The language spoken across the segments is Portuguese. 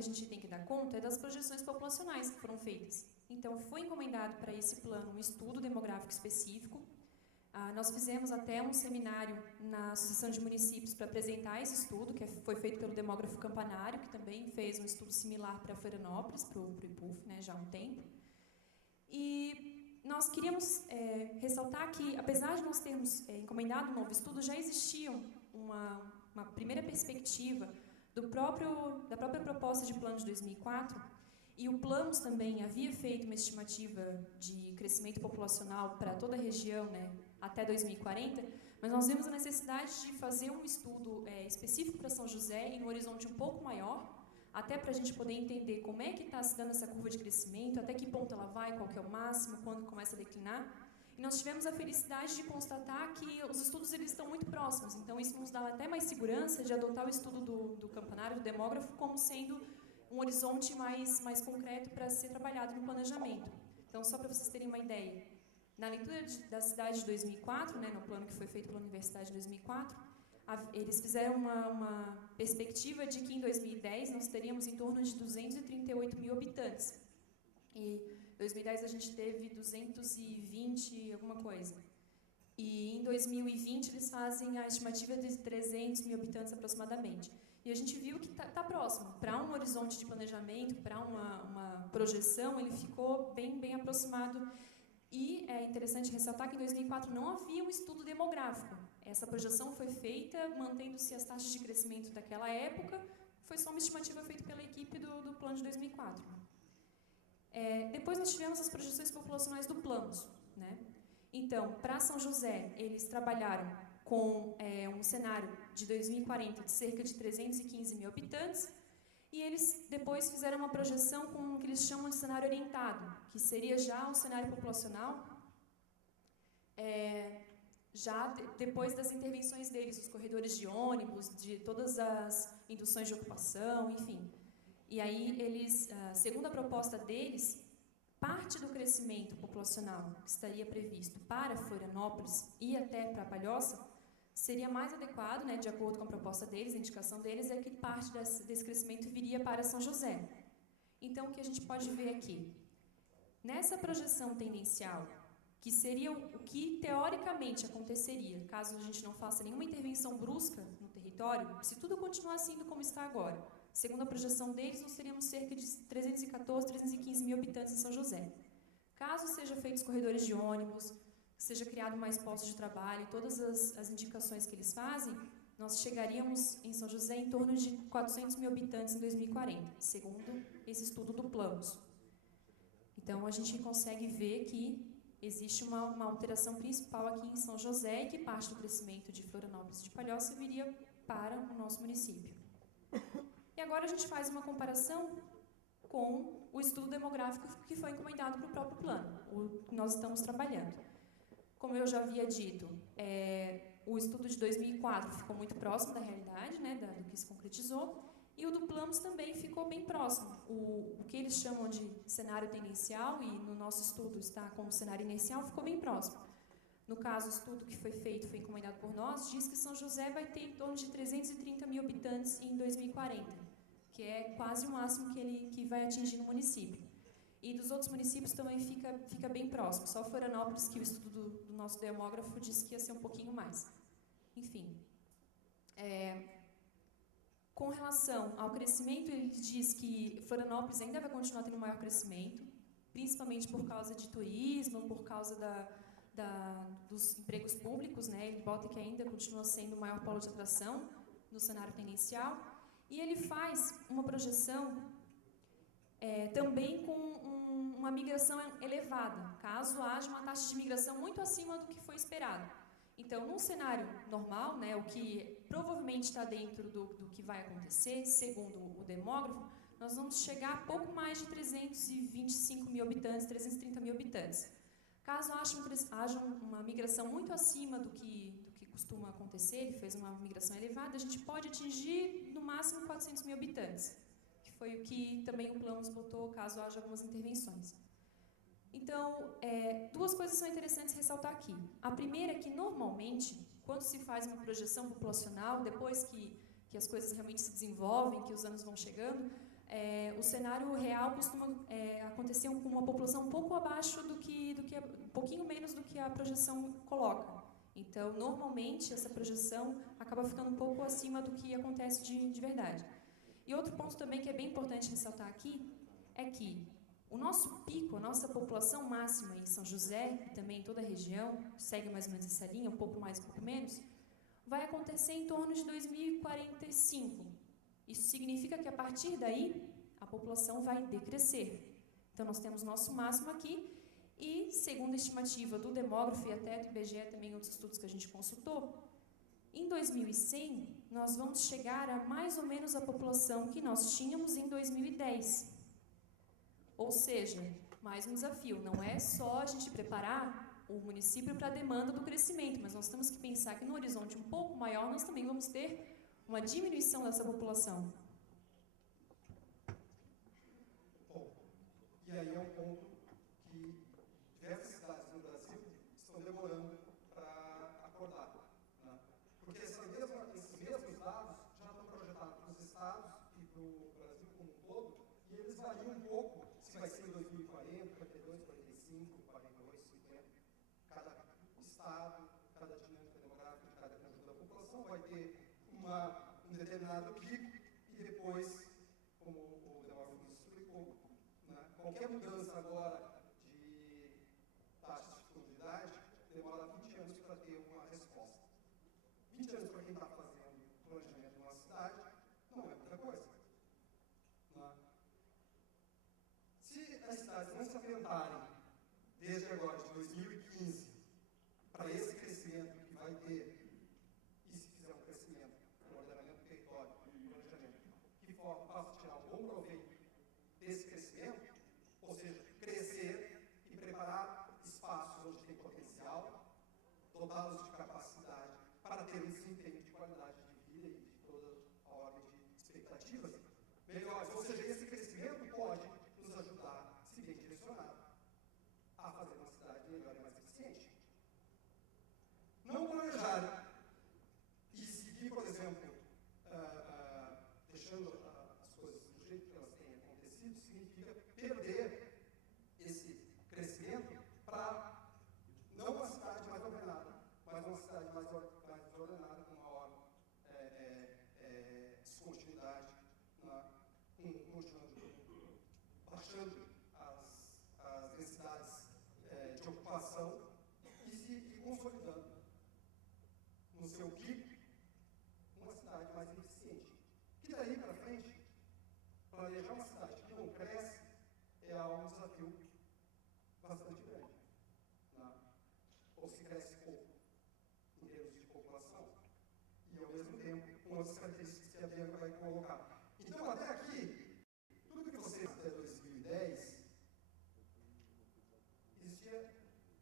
a gente tem que dar conta é das projeções populacionais que foram feitas. Então, foi encomendado para esse plano um estudo demográfico específico. Nós fizemos até um seminário na Associação de Municípios para apresentar esse estudo, que foi feito pelo demógrafo Campanário, que também fez um estudo similar para Florianópolis, para o IPUF, né, já há um tempo. E nós queríamos ressaltar que, apesar de nós termos encomendado um novo estudo, já existia uma primeira perspectiva da própria proposta de plano de 2004, e o Planos também havia feito uma estimativa de crescimento populacional para toda a região, né, até 2040, mas nós vimos a necessidade de fazer um estudo específico para São José e no horizonte um pouco maior, até para a gente poder entender como é que está se dando essa curva de crescimento, até que ponto ela vai, qual que é o máximo, quando começa a declinar. E nós tivemos a felicidade de constatar que os estudos eles estão muito próximos, então isso nos dá até mais segurança de adotar o estudo do Campanário, do demógrafo, como sendo um horizonte mais concreto para ser trabalhado no planejamento. Então, só para vocês terem uma ideia, na leitura da cidade de 2004, né, no plano que foi feito pela Universidade de 2004, eles fizeram uma perspectiva de que em 2010 nós teríamos em torno de 238 mil habitantes. E em 2010 a gente teve 220 alguma coisa. E em 2020 eles fazem a estimativa de 300 mil habitantes aproximadamente. E a gente viu que está próximo. Para um horizonte de planejamento, para uma projeção, ele ficou bem aproximado. E é interessante ressaltar que em 2004 não havia um estudo demográfico. Essa projeção foi feita mantendo-se as taxas de crescimento daquela época. Foi só uma estimativa feita pela equipe do plano de 2004. Depois nós tivemos as projeções populacionais do Planos, né? Então, para São José, eles trabalharam com um cenário de 2040 de cerca de 315 mil habitantes, e eles depois fizeram uma projeção com o que eles chamam de cenário orientado, que seria já o cenário populacional, depois das intervenções deles, os corredores de ônibus, de todas as induções de ocupação, enfim. E aí, eles, segundo a proposta deles, parte do crescimento populacional que estaria previsto para Florianópolis e até para Palhoça seria mais adequado, né, de acordo com a proposta deles, a indicação deles, é que parte desse crescimento viria para São José. Então, o que a gente pode ver aqui? Nessa projeção tendencial, que seria o que teoricamente aconteceria, caso a gente não faça nenhuma intervenção brusca no território, se tudo continuasse indo como está agora, segundo a projeção deles, nós teríamos cerca de 314, 315 mil habitantes em São José. Caso sejam feitos corredores de ônibus, seja criado mais postos de trabalho, todas as indicações que eles fazem, nós chegaríamos em São José em torno de 400 mil habitantes em 2040, segundo esse estudo do Planos. Então, a gente consegue ver que existe uma alteração principal aqui em São José e que parte do crescimento de Florianópolis e de Palhoça viria para o nosso município. E agora a gente faz uma comparação com o estudo demográfico que foi encomendado para o próprio plano, o que nós estamos trabalhando. Como eu já havia dito, o estudo de 2004 ficou muito próximo da realidade, né, do que se concretizou, e o do Planos também ficou bem próximo. O que eles chamam de cenário tendencial, e no nosso estudo está como cenário inercial, ficou bem próximo. No caso, o estudo que foi feito, foi encomendado por nós, diz que São José vai ter em torno de 330 mil habitantes em 2040, que é quase o máximo que vai atingir no município. E dos outros municípios também fica bem próximo. Só Florianópolis, que o estudo do nosso demógrafo disse que ia ser um pouquinho mais. Enfim. Com relação ao crescimento, ele diz que Florianópolis ainda vai continuar tendo maior crescimento, principalmente por causa de turismo, por causa dos empregos públicos, né? Ele bota que ainda continua sendo o maior polo de atração no cenário tendencial. E ele faz uma projeção também com uma migração elevada, caso haja uma taxa de migração muito acima do que foi esperado. Então, num cenário normal, né, o que provavelmente está dentro do que vai acontecer, segundo o demógrafo, nós vamos chegar a pouco mais de 325 mil habitantes, 330 mil habitantes. Caso haja uma migração muito acima do que costuma acontecer, ele fez uma migração elevada, a gente pode atingir no máximo 400 mil habitantes, que foi o que também o Planos botou, caso haja algumas intervenções. Então, duas coisas são interessantes ressaltar aqui. A primeira é que, normalmente, quando se faz uma projeção populacional, depois que as coisas realmente se desenvolvem, que os anos vão chegando, o cenário real costuma acontecer com uma população um pouco abaixo um pouquinho menos do que a projeção coloca. Então, normalmente, essa projeção acaba ficando um pouco acima do que acontece de verdade. E outro ponto também que é bem importante ressaltar aqui é que o nosso pico, a nossa população máxima em São José e também em toda a região, segue mais ou menos essa linha, um pouco mais, um pouco menos, vai acontecer em torno de 2045. Isso significa que, a partir daí, a população vai decrescer. Então, nós temos nosso máximo aqui e, segundo a estimativa do demógrafo e até do IBGE, também outros estudos que a gente consultou, em 2100, nós vamos chegar a mais ou menos a população que nós tínhamos em 2010. Ou seja, mais um desafio. Não é só a gente preparar o município para a demanda do crescimento, mas nós temos que pensar que no horizonte um pouco maior nós também vamos ter uma diminuição dessa população. Bom, e aí é um ponto que diversas cidades no Brasil estão demorando para acordar, né? Porque esses mesmos dados já estão projetados para os estados e para o Brasil como um todo, e eles variam um pouco se vai ser em 2040, 42, 45, 42, 50. Cada estado, cada dinâmica demográfica de cada conjunto da população vai ter um determinado pico e depois, como o demógrafo nos explicou, né, qualquer mudança agora de taxas de fecundidade demora 20 anos para ter uma resposta. 20 anos para quem está fazendo planejamento de uma cidade não é muita coisa. Né? Se as cidades não se atentarem desde agora, de 2015, para esse crescimento que vai ter, e se fizer um crescimento no ordenamento do território, planejamento, que faça tirar um bom proveito desse crescimento, ou seja, crescer e preparar espaços onde tem potencial, dotá-los de capacidade para ter um desempenho de qualidade de vida e de toda a ordem de expectativas melhores. Ou seja, esse crescimento pode nos ajudar, se bem direcionado, a fazer uma cidade melhor e mais eficiente. Não planejar e seguir, por exemplo, deixando as coisas do jeito que elas têm acontecido, significa perder esse crescimento para não uma cidade mais ordenada, mas uma cidade mais desordenada, com maior descontinuidade, baixando as densidades de ocupação e consolidando no seu pico uma cidade mais eficiente. Que daí para frente, planejar uma cidade que não cresce é um desafio bastante grande. Né? Ou se cresce pouco, em termos de população, e ao mesmo tempo com outras características que a Bianca vai colocar. Então, até aqui, tudo que você fez até 2010, existia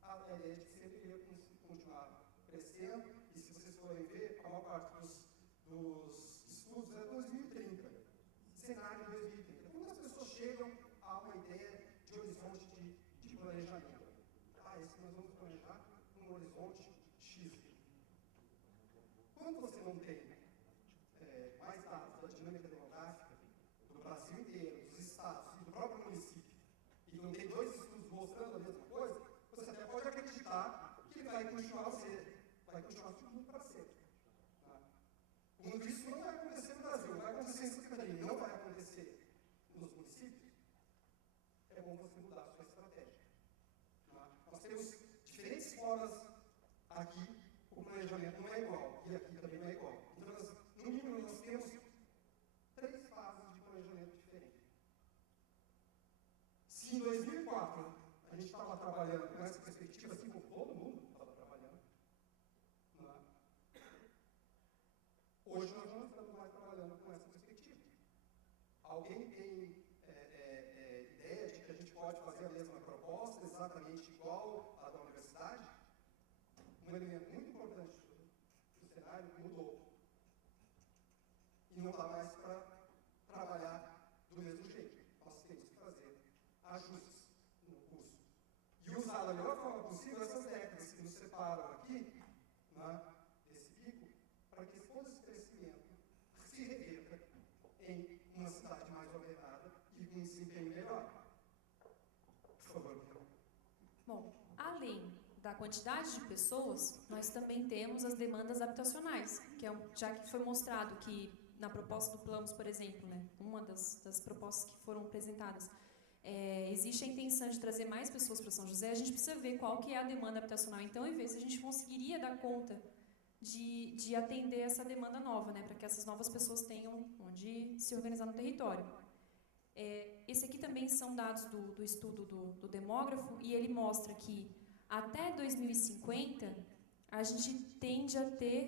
a ideia de que sempre ia continuar crescendo, e se vocês forem ver, a maior parte dos estudos é 2030, cenário de 2030. Quando as pessoas chegam a uma ideia de horizonte de planejamento, esse nós vamos planejar um horizonte X. Quando você não tem mais dados da dinâmica demográfica do Brasil inteiro, dos estados e do próprio município, e não tem dois estudos mostrando a mesma coisa, você até pode acreditar que ele vai continuar subindo para sempre. Tá? Quando isso não vai acontecer no Brasil, vai acontecer em Santa Catarina, não vai acontecer nos municípios, é bom você mudar a sua estratégia. Tá? Nós temos diferentes formas aqui, o planejamento não é igual, e aqui também não é igual. Então, no mínimo, nós temos 3 fases de planejamento diferentes. Se em 2004 a gente estava trabalhando com essa perspectiva, assim como todo mundo estava trabalhando, né? Hoje nós não estamos mais trabalhando com essa perspectiva. Alguém tem ideia de que a gente pode fazer a mesma proposta, exatamente igual à da universidade? Um elemento muito importante do cenário mudou. E não dá mais para trabalhar do mesmo jeito. Nós temos que fazer ajustes no curso. E usar da melhor forma possível essas décadas que nos separam aqui, né, desse pico, para que todo esse crescimento se reverta em uma cidade mais ordenada desempenho melhor. Por favor. Bom, além da quantidade de pessoas, nós também temos as demandas habitacionais, que já que foi mostrado que na proposta do Planos, por exemplo, né, uma das propostas que foram apresentadas, existe a intenção de trazer mais pessoas para São José, a gente precisa ver qual que é a demanda habitacional, então, e ver se a gente conseguiria dar conta de atender essa demanda nova, né, para que essas novas pessoas tenham onde se organizar no território. Esse aqui também são dados do estudo do demógrafo, e ele mostra que até 2050 a gente tende a ter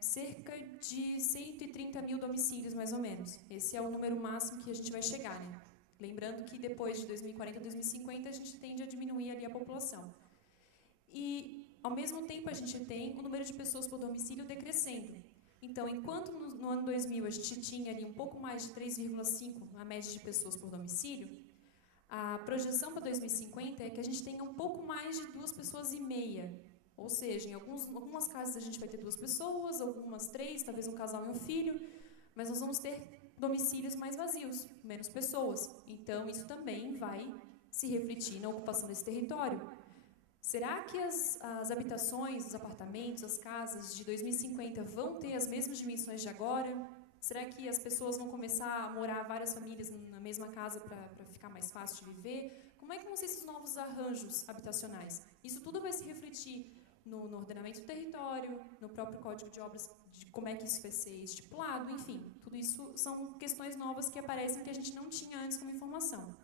cerca de 130 mil domicílios, mais ou menos. Esse é o número máximo que a gente vai chegar, né? Lembrando que depois de 2040 a 2050 a gente tende a diminuir ali a população. E, ao mesmo tempo, a gente tem o número de pessoas por domicílio decrescendo. Então, enquanto no ano 2000 a gente tinha ali um pouco mais de 3,5 a média de pessoas por domicílio, a projeção para 2050 é que a gente tenha um pouco mais de 2,5 pessoas. Ou seja, em algumas casas a gente vai ter 2 pessoas, algumas 3, talvez um casal e um filho, mas nós vamos ter domicílios mais vazios, menos pessoas. Então, isso também vai se refletir na ocupação desse território. Será que as habitações, os apartamentos, as casas de 2050 vão ter as mesmas dimensões de agora? Será que as pessoas vão começar a morar várias famílias na mesma casa para ficar mais fácil de viver? Como é que vão ser esses novos arranjos habitacionais? Isso tudo vai se refletir no ordenamento do território, no próprio Código de Obras, de como é que isso vai ser estipulado, enfim. Tudo isso são questões novas que aparecem que a gente não tinha antes como informação.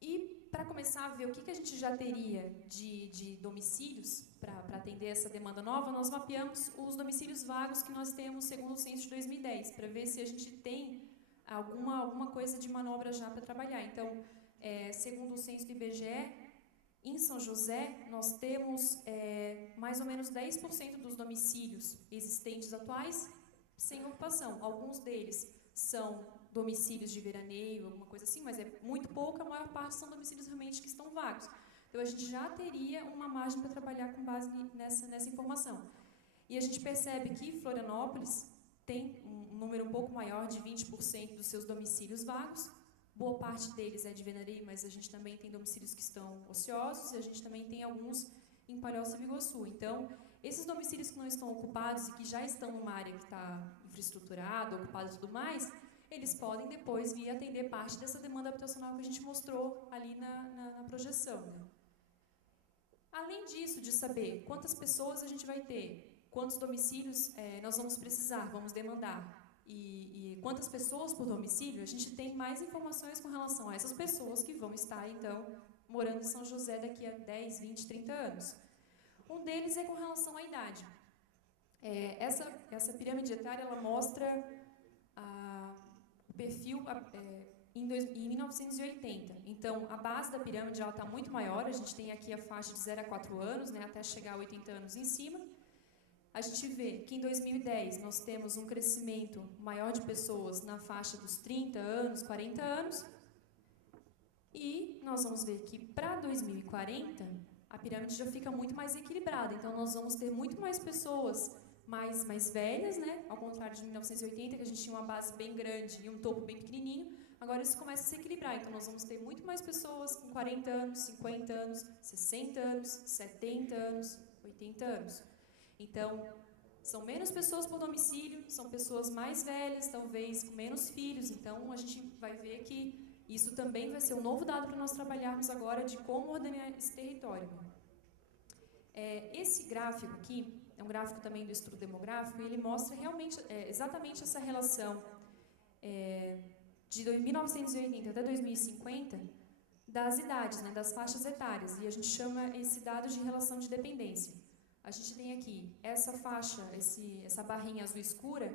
E, para começar a ver o que a gente já teria de domicílios para atender essa demanda nova, nós mapeamos os domicílios vagos que nós temos segundo o censo de 2010, para ver se a gente tem alguma coisa de manobra já para trabalhar. Então, segundo o censo do IBGE, em São José, nós temos mais ou menos 10% dos domicílios existentes atuais sem ocupação. Alguns deles são domicílios de veraneio, alguma coisa assim, mas é muito pouco, a maior parte são domicílios realmente que estão vagos. Então, a gente já teria uma margem para trabalhar com base nessa informação. E a gente percebe que Florianópolis tem um número um pouco maior de 20% dos seus domicílios vagos. Boa parte deles é de veraneio, mas a gente também tem domicílios que estão ociosos e a gente também tem alguns em Palhoça e Biguaçu. Então, esses domicílios que não estão ocupados e que já estão numa área que está infraestruturada, ocupada e tudo mais, eles podem depois vir atender parte dessa demanda habitacional que a gente mostrou ali na projeção. Né? Além disso, de saber quantas pessoas a gente vai ter, quantos domicílios nós vamos precisar, vamos demandar, e quantas pessoas por domicílio, a gente tem mais informações com relação a essas pessoas que vão estar, então, morando em São José daqui a 10, 20, 30 anos. Um deles é com relação à idade. Essa pirâmide etária, ela mostra o perfil em 1980. Então, a base da pirâmide está muito maior, a gente tem aqui a faixa de 0 a 4 anos, né, até chegar a 80 anos em cima. A gente vê que em 2010 nós temos um crescimento maior de pessoas na faixa dos 30 anos, 40 anos. E nós vamos ver que para 2040 a pirâmide já fica muito mais equilibrada. Então nós vamos ter muito mais pessoas mais velhas, né? Ao contrário de 1980, que a gente tinha uma base bem grande e um topo bem pequenininho. Agora isso começa a se equilibrar. Então nós vamos ter muito mais pessoas com 40 anos, 50 anos, 60 anos, 70 anos, 80 anos. Então, são menos pessoas por domicílio, são pessoas mais velhas, talvez com menos filhos. Então, a gente vai ver que isso também vai ser um novo dado para nós trabalharmos agora de como ordenar esse território. Esse gráfico aqui, é um gráfico também do estudo demográfico, e ele mostra realmente, exatamente essa relação de 1980 até 2050 das idades, né, das faixas etárias, e a gente chama esse dado de relação de dependência. A gente tem aqui essa faixa, essa barrinha azul escura,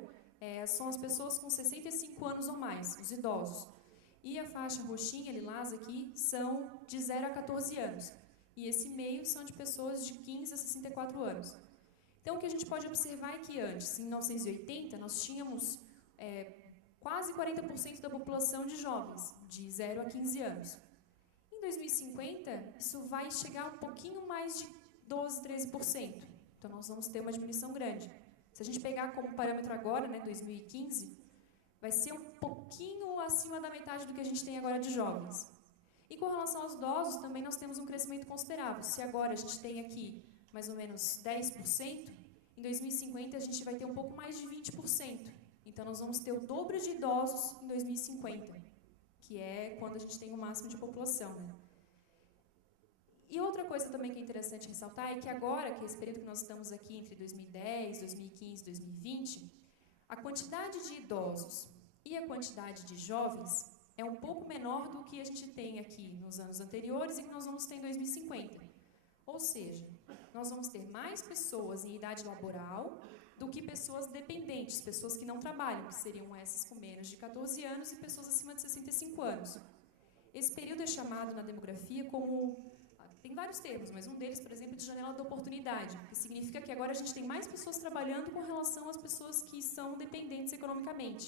são as pessoas com 65 anos ou mais, os idosos. E a faixa roxinha, lilás aqui, são de 0 a 14 anos. E esse meio são de pessoas de 15 a 64 anos. Então, o que a gente pode observar é que antes, em 1980, nós tínhamos quase 40% da população de jovens, de 0 a 15 anos. Em 2050, isso vai chegar a um pouquinho mais de 12, 13%. Então, nós vamos ter uma diminuição grande. Se a gente pegar como parâmetro agora, né, 2015, vai ser um pouquinho acima da metade do que a gente tem agora de jovens. E com relação aos idosos, também nós temos um crescimento considerável. Se agora a gente tem aqui mais ou menos 10%, em 2050 a gente vai ter um pouco mais de 20%. Então nós vamos ter o dobro de idosos em 2050, que é quando a gente tem o máximo de população, né? E outra coisa também que é interessante ressaltar é que agora, que é esse período que nós estamos aqui entre 2010, 2015 e 2020, a quantidade de idosos e a quantidade de jovens é um pouco menor do que a gente tem aqui nos anos anteriores e que nós vamos ter em 2050. Ou seja, nós vamos ter mais pessoas em idade laboral do que pessoas dependentes, pessoas que não trabalham, que seriam essas com menos de 14 anos e pessoas acima de 65 anos. Esse período é chamado na demografia como... Tem vários termos, mas um deles, por exemplo, é de janela da oportunidade, que significa que agora a gente tem mais pessoas trabalhando com relação às pessoas que são dependentes economicamente.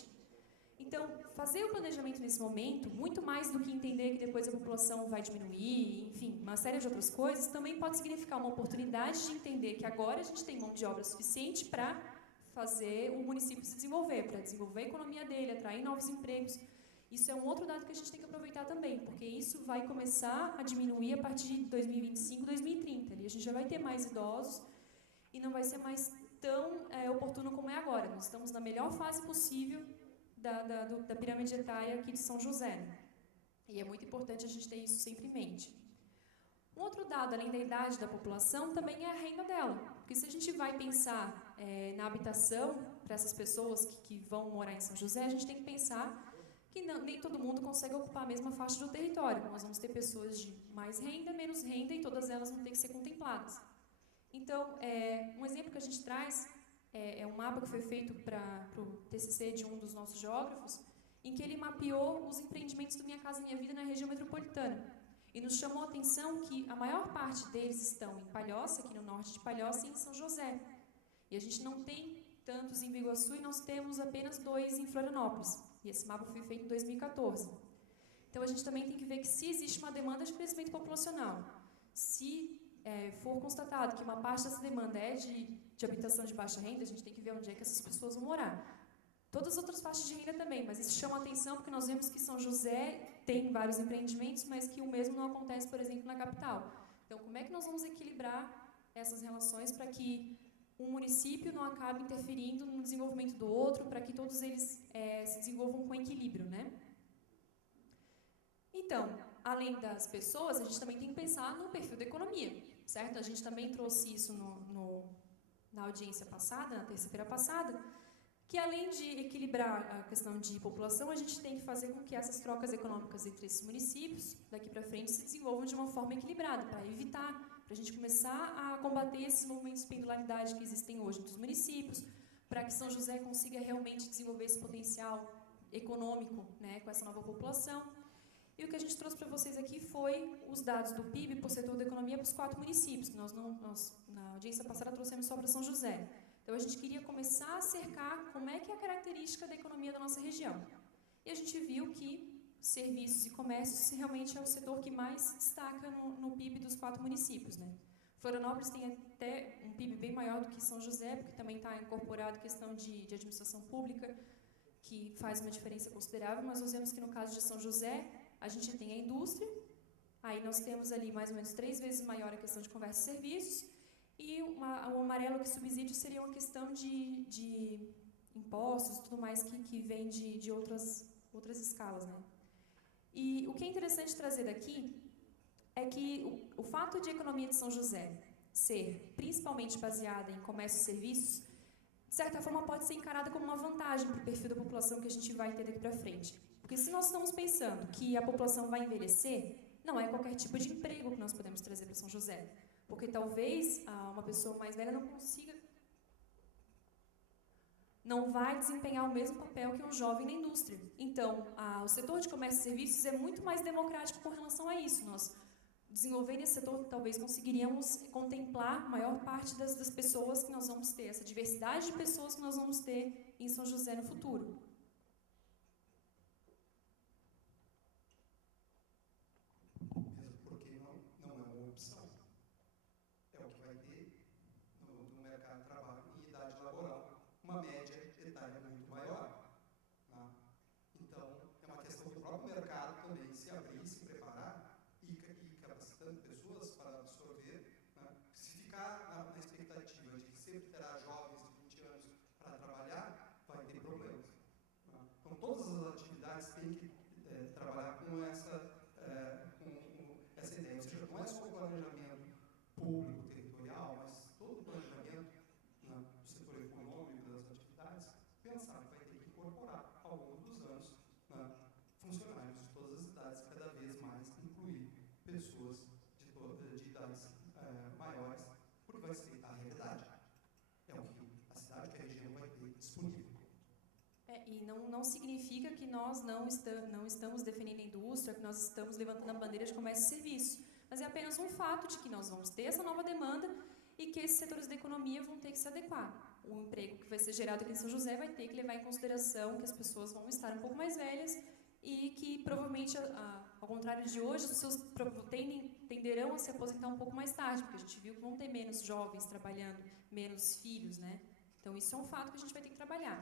Então, fazer o planejamento nesse momento, muito mais do que entender que depois a população vai diminuir, enfim, uma série de outras coisas, também pode significar uma oportunidade de entender que agora a gente tem mão de obra suficiente para fazer o município se desenvolver, para desenvolver a economia dele, atrair novos empregos. Isso é um outro dado que a gente tem que aproveitar também, porque isso vai começar a diminuir a partir de 2025, 2030. Ali a gente já vai ter mais idosos e não vai ser mais tão oportuno como é agora. Nós estamos na melhor fase possível da pirâmide etária aqui de São José. E é muito importante a gente ter isso sempre em mente. Um outro dado, além da idade da população, também é a renda dela. Porque se a gente vai pensar na habitação para essas pessoas que vão morar em São José, a gente tem que pensar que nem todo mundo consegue ocupar a mesma faixa do território. Nós vamos ter pessoas de mais renda, menos renda, e todas elas vão ter que ser contempladas. Então, um exemplo que a gente traz é um mapa que foi feito para o TCC de um dos nossos geógrafos, em que ele mapeou os empreendimentos do Minha Casa Minha Vida na região metropolitana. E nos chamou a atenção que a maior parte deles estão em Palhoça, aqui no norte de Palhoça, e em São José. E a gente não tem tantos em Biguaçu e nós temos apenas 2 em Florianópolis. E esse mapa foi feito em 2014. Então, a gente também tem que ver que se existe uma demanda de crescimento populacional, se for constatado que uma parte dessa demanda é de habitação de baixa renda, a gente tem que ver onde é que essas pessoas vão morar. Todas as outras faixas de renda também, mas isso chama a atenção porque nós vemos que São José tem vários empreendimentos, mas que o mesmo não acontece, por exemplo, na capital. Então, como é que nós vamos equilibrar essas relações para que um município não acabe interferindo no desenvolvimento do outro, para que todos eles se desenvolvam com equilíbrio, né? Então, além das pessoas, a gente também tem que pensar no perfil da economia, certo? A gente também trouxe isso na audiência passada, na terça-feira passada, que além de equilibrar a questão de população, a gente tem que fazer com que essas trocas econômicas entre esses municípios, daqui para frente, se desenvolvam de uma forma equilibrada, para evitar, para a gente começar a combater esses movimentos de pendularidade que existem hoje entre os municípios, para que São José consiga realmente desenvolver esse potencial econômico, né, com essa nova população. E o que a gente trouxe para vocês aqui foi os dados do PIB por setor da economia para os 4 municípios, que nós na audiência passada trouxemos só para São José. Então, a gente queria começar a cercar como é que é a característica da economia da nossa região. E a gente viu que serviços e comércios realmente é o setor que mais destaca no PIB dos 4 municípios, né? Florianópolis tem até um PIB bem maior do que São José, porque também está incorporado a questão de administração pública, que faz uma diferença considerável, mas nós vemos que no caso de São José, a gente tem a indústria, aí nós temos ali mais ou menos 3 vezes maior a questão de comércio e serviços, e o amarelo que subsídio seria uma questão de impostos e tudo mais que vem de outras escalas, né? E o que é interessante trazer daqui é que o fato de a economia de São José ser principalmente baseada em comércio e serviços, de certa forma pode ser encarada como uma vantagem para o perfil da população que a gente vai ter daqui para frente. Porque se nós estamos pensando que a população vai envelhecer, não é qualquer tipo de emprego que nós podemos trazer para São José. Porque talvez uma pessoa mais velha não vai desempenhar o mesmo papel que um jovem na indústria. Então, o setor de comércio e serviços é muito mais democrático com relação a isso. Nós, desenvolvendo esse setor, talvez conseguiríamos contemplar a maior parte das pessoas que nós vamos ter, essa diversidade de pessoas que nós vamos ter em São José no futuro. É o que vai ter no mercado de trabalho e idade laboral cidades têm que trabalhar com essa ideia. Ou seja, não é só o planejamento público, territorial, mas todo o planejamento do setor econômico, das atividades, pensar que vai ter que incorporar, ao longo dos anos, funcionários de todas as idades, cada vez mais incluir pessoas de idades maiores, porque vai ser a realidade. É o que a cidade, que a região vai ter disponível. E não significa que nós não estamos defendendo a indústria, que nós estamos levantando a bandeira de comércio e serviço, mas é apenas um fato de que nós vamos ter essa nova demanda e que esses setores da economia vão ter que se adequar. O emprego que vai ser gerado aqui em São José vai ter que levar em consideração que as pessoas vão estar um pouco mais velhas e que provavelmente, ao contrário de hoje, as pessoas tenderão a se aposentar um pouco mais tarde, porque a gente viu que vão ter menos jovens trabalhando, menos filhos, né? Então isso é um fato que a gente vai ter que trabalhar.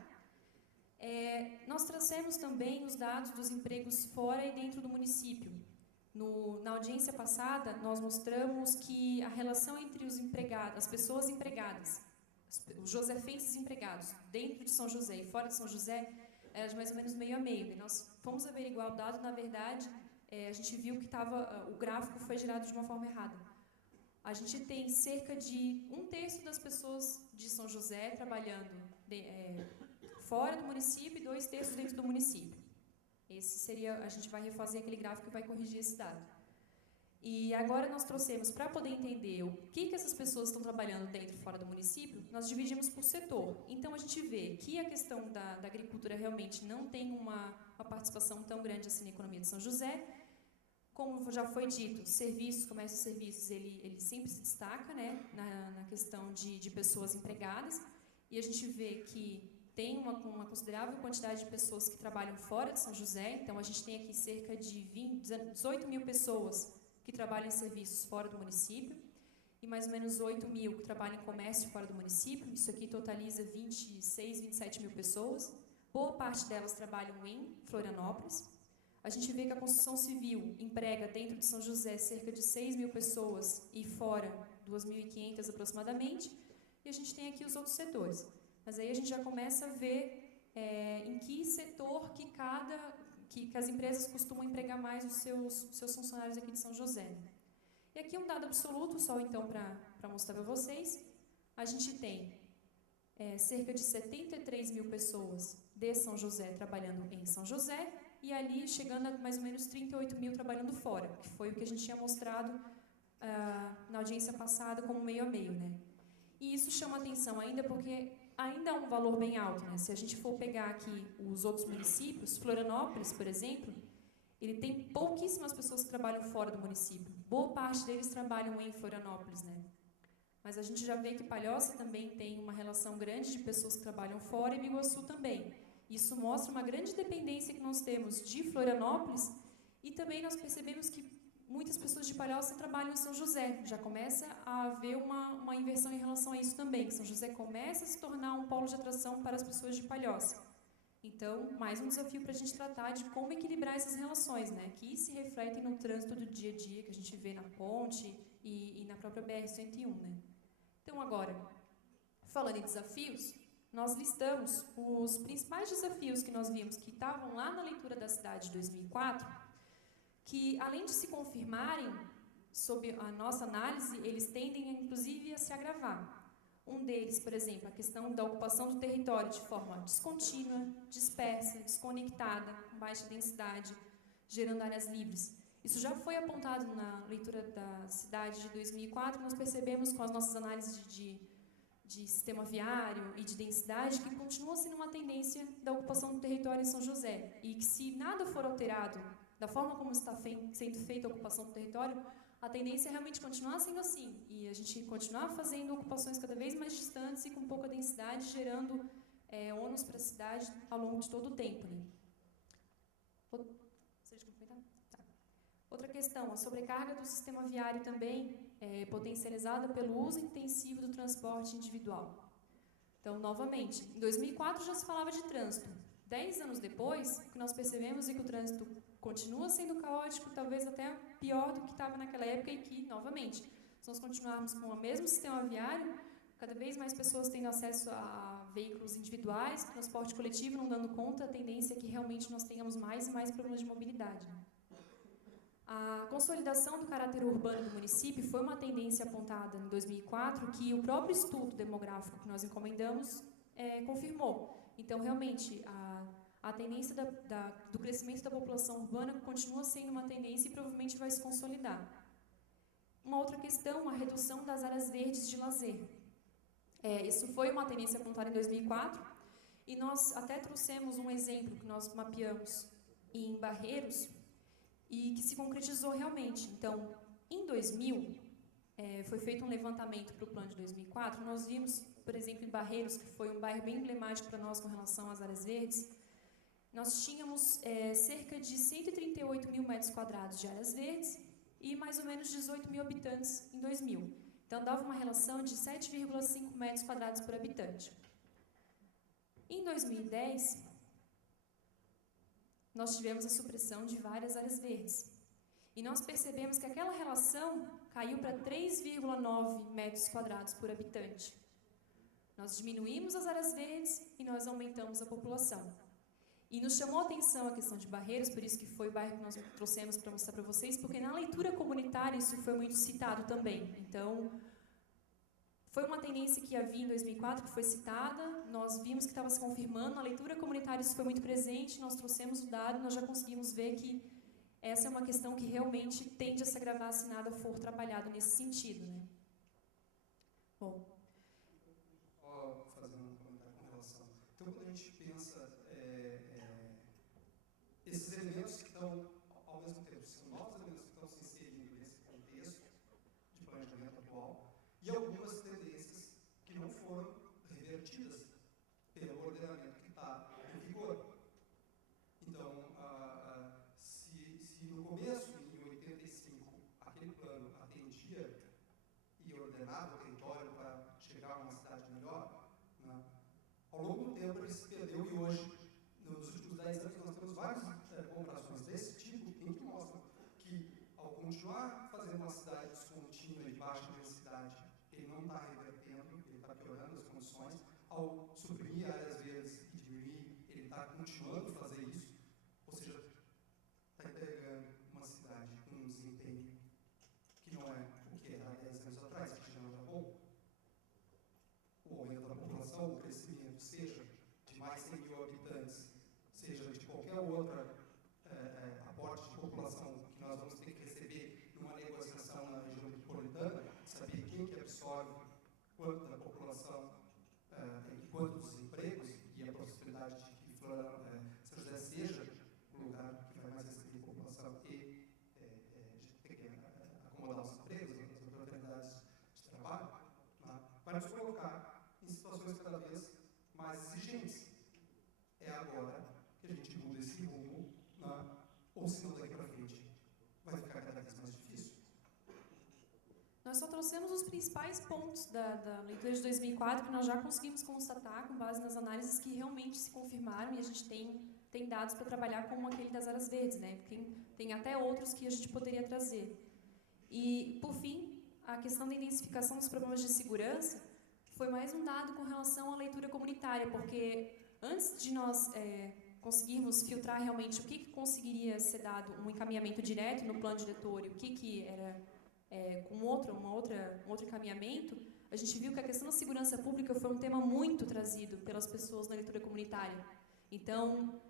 Nós trouxemos também os dados dos empregos fora e dentro do município. Na audiência passada, nós mostramos que a relação entre os empregados, as pessoas empregadas, os josefenses empregados, dentro de São José e fora de São José, era de mais ou menos meio a meio. E nós fomos averiguar o dado, na verdade, a gente viu que o gráfico foi gerado de uma forma errada. A gente tem cerca de 1/3 das pessoas de São José trabalhando fora do município e 2/3 dentro do município. Esse seria, a gente vai refazer aquele gráfico e vai corrigir esse dado. E agora nós trouxemos, para poder entender o que essas pessoas estão trabalhando dentro e fora do município, nós dividimos por setor. Então a gente vê que a questão da agricultura realmente não tem uma participação tão grande assim na economia de São José. Como já foi dito, serviços, comércio e serviços, ele sempre se destaca, né, na questão de pessoas empregadas. E a gente vê que tem uma considerável quantidade de pessoas que trabalham fora de São José. Então, a gente tem aqui cerca de 18 mil pessoas que trabalham em serviços fora do município e mais ou menos 8 mil que trabalham em comércio fora do município. Isso aqui totaliza 26, 27 mil pessoas. Boa parte delas trabalham em Florianópolis. A gente vê que a construção civil emprega dentro de São José cerca de 6 mil pessoas e fora 2.500 aproximadamente. E a gente tem aqui os outros setores. Mas aí a gente já começa a ver em que setor que as empresas costumam empregar mais os seus funcionários aqui de São José. E aqui um dado absoluto, só então para mostrar para vocês. A gente tem cerca de 73 mil pessoas de São José trabalhando em São José e ali chegando a mais ou menos 38 mil trabalhando fora, que foi o que a gente tinha mostrado na audiência passada como meio a meio, né? E isso chama atenção ainda porque ainda é um valor bem alto, né? Se a gente for pegar aqui os outros municípios, Florianópolis, por exemplo, ele tem pouquíssimas pessoas que trabalham fora do município. Boa parte deles trabalham em Florianópolis, né? Mas a gente já vê que Palhoça também tem uma relação grande de pessoas que trabalham fora e Biguaçu também. Isso mostra uma grande dependência que nós temos de Florianópolis e também nós percebemos que muitas pessoas de Palhoça trabalham em São José. Já começa a haver uma inversão em relação a isso também. São José começa a se tornar um polo de atração para as pessoas de Palhoça. Então, mais um desafio para a gente tratar de como equilibrar essas relações, né? Que se refletem no trânsito do dia a dia, que a gente vê na ponte e na própria BR-101, né? Então, agora, falando em desafios, nós listamos os principais desafios que nós vimos que estavam lá na leitura da cidade de 2004, que, além de se confirmarem sob a nossa análise, eles tendem, inclusive, a se agravar. Um deles, por exemplo, a questão da ocupação do território de forma descontínua, dispersa, desconectada, com baixa densidade, gerando áreas livres. Isso já foi apontado na leitura da cidade de 2004, nós percebemos com as nossas análises de sistema viário e de densidade que continua sendo uma tendência da ocupação do território em São José e que, se nada for alterado da forma como está sendo feita a ocupação do território, a tendência é realmente continuar sendo assim, e a gente continuar fazendo ocupações cada vez mais distantes e com pouca densidade, gerando ônus para a cidade ao longo de todo o tempo, né? Tá. Outra questão, a sobrecarga do sistema viário também é potencializada pelo uso intensivo do transporte individual. Então, novamente, em 2004 já se falava de trânsito. 10 anos depois, o que nós percebemos é que o trânsito continua sendo caótico, talvez até pior do que estava naquela época e que, novamente, se nós continuarmos com o mesmo sistema viário, cada vez mais pessoas tendo acesso a veículos individuais, transporte coletivo não dando conta, a tendência é que realmente nós tenhamos mais e mais problemas de mobilidade. A consolidação do caráter urbano do município foi uma tendência apontada em 2004 que o próprio estudo demográfico que nós encomendamos confirmou. Então, realmente, a tendência do crescimento da população urbana continua sendo uma tendência e provavelmente vai se consolidar. Uma outra questão, a redução das áreas verdes de lazer. Isso foi uma tendência apontada em 2004 e nós até trouxemos um exemplo que nós mapeamos em Barreiros e que se concretizou realmente. Então, em 2000, foi feito um levantamento para o plano de 2004, nós vimos, por exemplo, em Barreiros, que foi um bairro bem emblemático para nós com relação às áreas verdes, nós tínhamos cerca de 138 mil metros quadrados de áreas verdes e mais ou menos 18 mil habitantes em 2000. Então, dava uma relação de 7,5 metros quadrados por habitante. Em 2010, nós tivemos a supressão de várias áreas verdes. E nós percebemos que aquela relação caiu para 3,9 metros quadrados por habitante. Nós diminuímos as áreas verdes e nós aumentamos a população. E nos chamou a atenção a questão de Barreiros, por isso que foi o bairro que nós trouxemos para mostrar para vocês, porque na leitura comunitária isso foi muito citado também. Então, foi uma tendência que havia em 2004, que foi citada, nós vimos que estava se confirmando, na leitura comunitária isso foi muito presente, nós trouxemos o dado, nós já conseguimos ver que essa é uma questão que realmente tende a se agravar se nada for trabalhado nesse sentido, né? Bom. Só fazendo um comentário com relação. Então, quando a gente pensa esses elementos que estão, ao mesmo tempo, são novos elementos que estão se inserindo nesse contexto de planejamento atual e algumas tendências que não foram revertidas pelo ordenamento que está em vigor. Então, se no começo, em 85, aquele plano atendia e ordenava o território para chegar a uma cidade melhor, né, ao longo do tempo ele se perdeu e hoje, nos últimos 10 anos, nós temos várias comparações desse tipo em que mostram que, ao continuar fazendo uma cidade descontínua e de baixa densidade, ele não está revertendo, ele está piorando as condições. Ao suprimir áreas verdes e diminuir, ele está continuando a fazer isso, ou seja, está entregando uma cidade com um desempenho que não é o que era há 10 anos atrás, que já não era bom. O aumento da população, o crescimento, seja de mais 100 mil habitantes, seja de qualquer outra aporte de população que nós vamos ter que receber numa negociação na região metropolitana, saber quem que absorve quanto da população e quanto dos empregos e a possibilidade de que São José seja o lugar que vai mais receber população e ter que acomodar os empregos, as oportunidades de trabalho, né, vai nos colocar em situações cada vez mais exigentes. É agora que a gente muda esse rumo, né, ou se não daqui para frente vai ficar cada vez mais difícil. Nós só trouxemos os principais pontos da leitura de 2004 que nós já conseguimos constatar com base nas análises que realmente se confirmaram e a gente tem dados para trabalhar como aquele das áreas verdes, né? Tem até outros que a gente poderia trazer. E, por fim, a questão da identificação dos problemas de segurança foi mais um dado com relação à leitura comunitária, porque antes de nós conseguirmos filtrar realmente o que conseguiria ser dado um encaminhamento direto no plano diretor e o que era com um outro encaminhamento, a gente viu que a questão da segurança pública foi um tema muito trazido pelas pessoas na leitura comunitária. Então,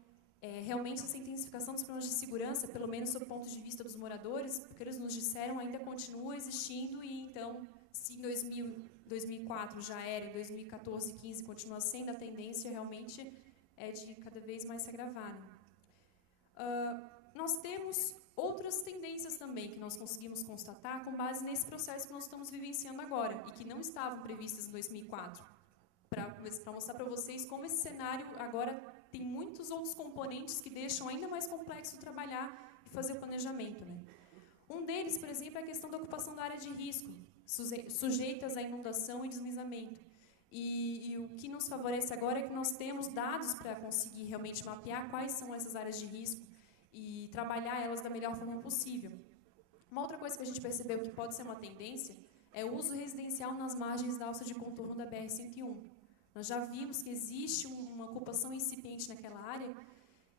realmente essa intensificação dos problemas de segurança, pelo menos sob o ponto de vista dos moradores, porque eles nos disseram, ainda continua existindo e então, se em 2004 já era, em 2014 e 2015 continua sendo, a tendência realmente é de cada vez mais se agravar. Nós temos outras tendências também que nós conseguimos constatar com base nesse processo que nós estamos vivenciando agora e que não estavam previstas em 2004. Para mostrar para vocês como esse cenário agora tem muitos outros componentes que deixam ainda mais complexo trabalhar e fazer o planejamento, né? Um deles, por exemplo, é a questão da ocupação da área de risco, sujeitas à inundação e deslizamento. E o que nos favorece agora é que nós temos dados para conseguir realmente mapear quais são essas áreas de risco e trabalhar elas da melhor forma possível. Uma outra coisa que a gente percebeu que pode ser uma tendência é o uso residencial nas margens da alça de contorno da BR-101. Nós já vimos que existe uma ocupação incipiente naquela área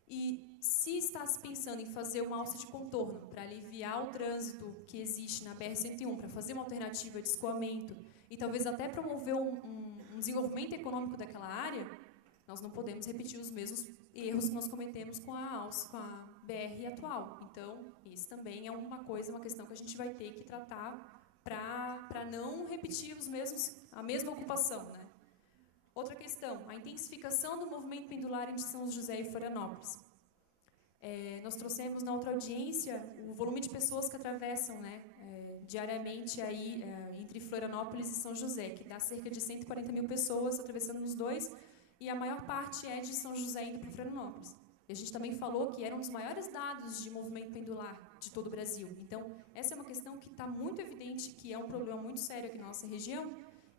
e se está se pensando em fazer uma alça de contorno para aliviar o trânsito que existe na BR-101, para fazer uma alternativa de escoamento e talvez até promover um desenvolvimento econômico daquela área, nós não podemos repetir os mesmos erros que nós cometemos com a BR atual. Então, isso também é uma questão que a gente vai ter que tratar para não repetir a mesma ocupação, né? Outra questão, a intensificação do movimento pendular entre São José e Florianópolis. Nós trouxemos na outra audiência o volume de pessoas que atravessam, né, diariamente aí, entre Florianópolis e São José, que dá cerca de 140 mil pessoas atravessando os dois, e a maior parte é de São José indo para Florianópolis. E a gente também falou que era um dos maiores dados de movimento pendular de todo o Brasil. Então, essa é uma questão que está muito evidente, que é um problema muito sério aqui na nossa região,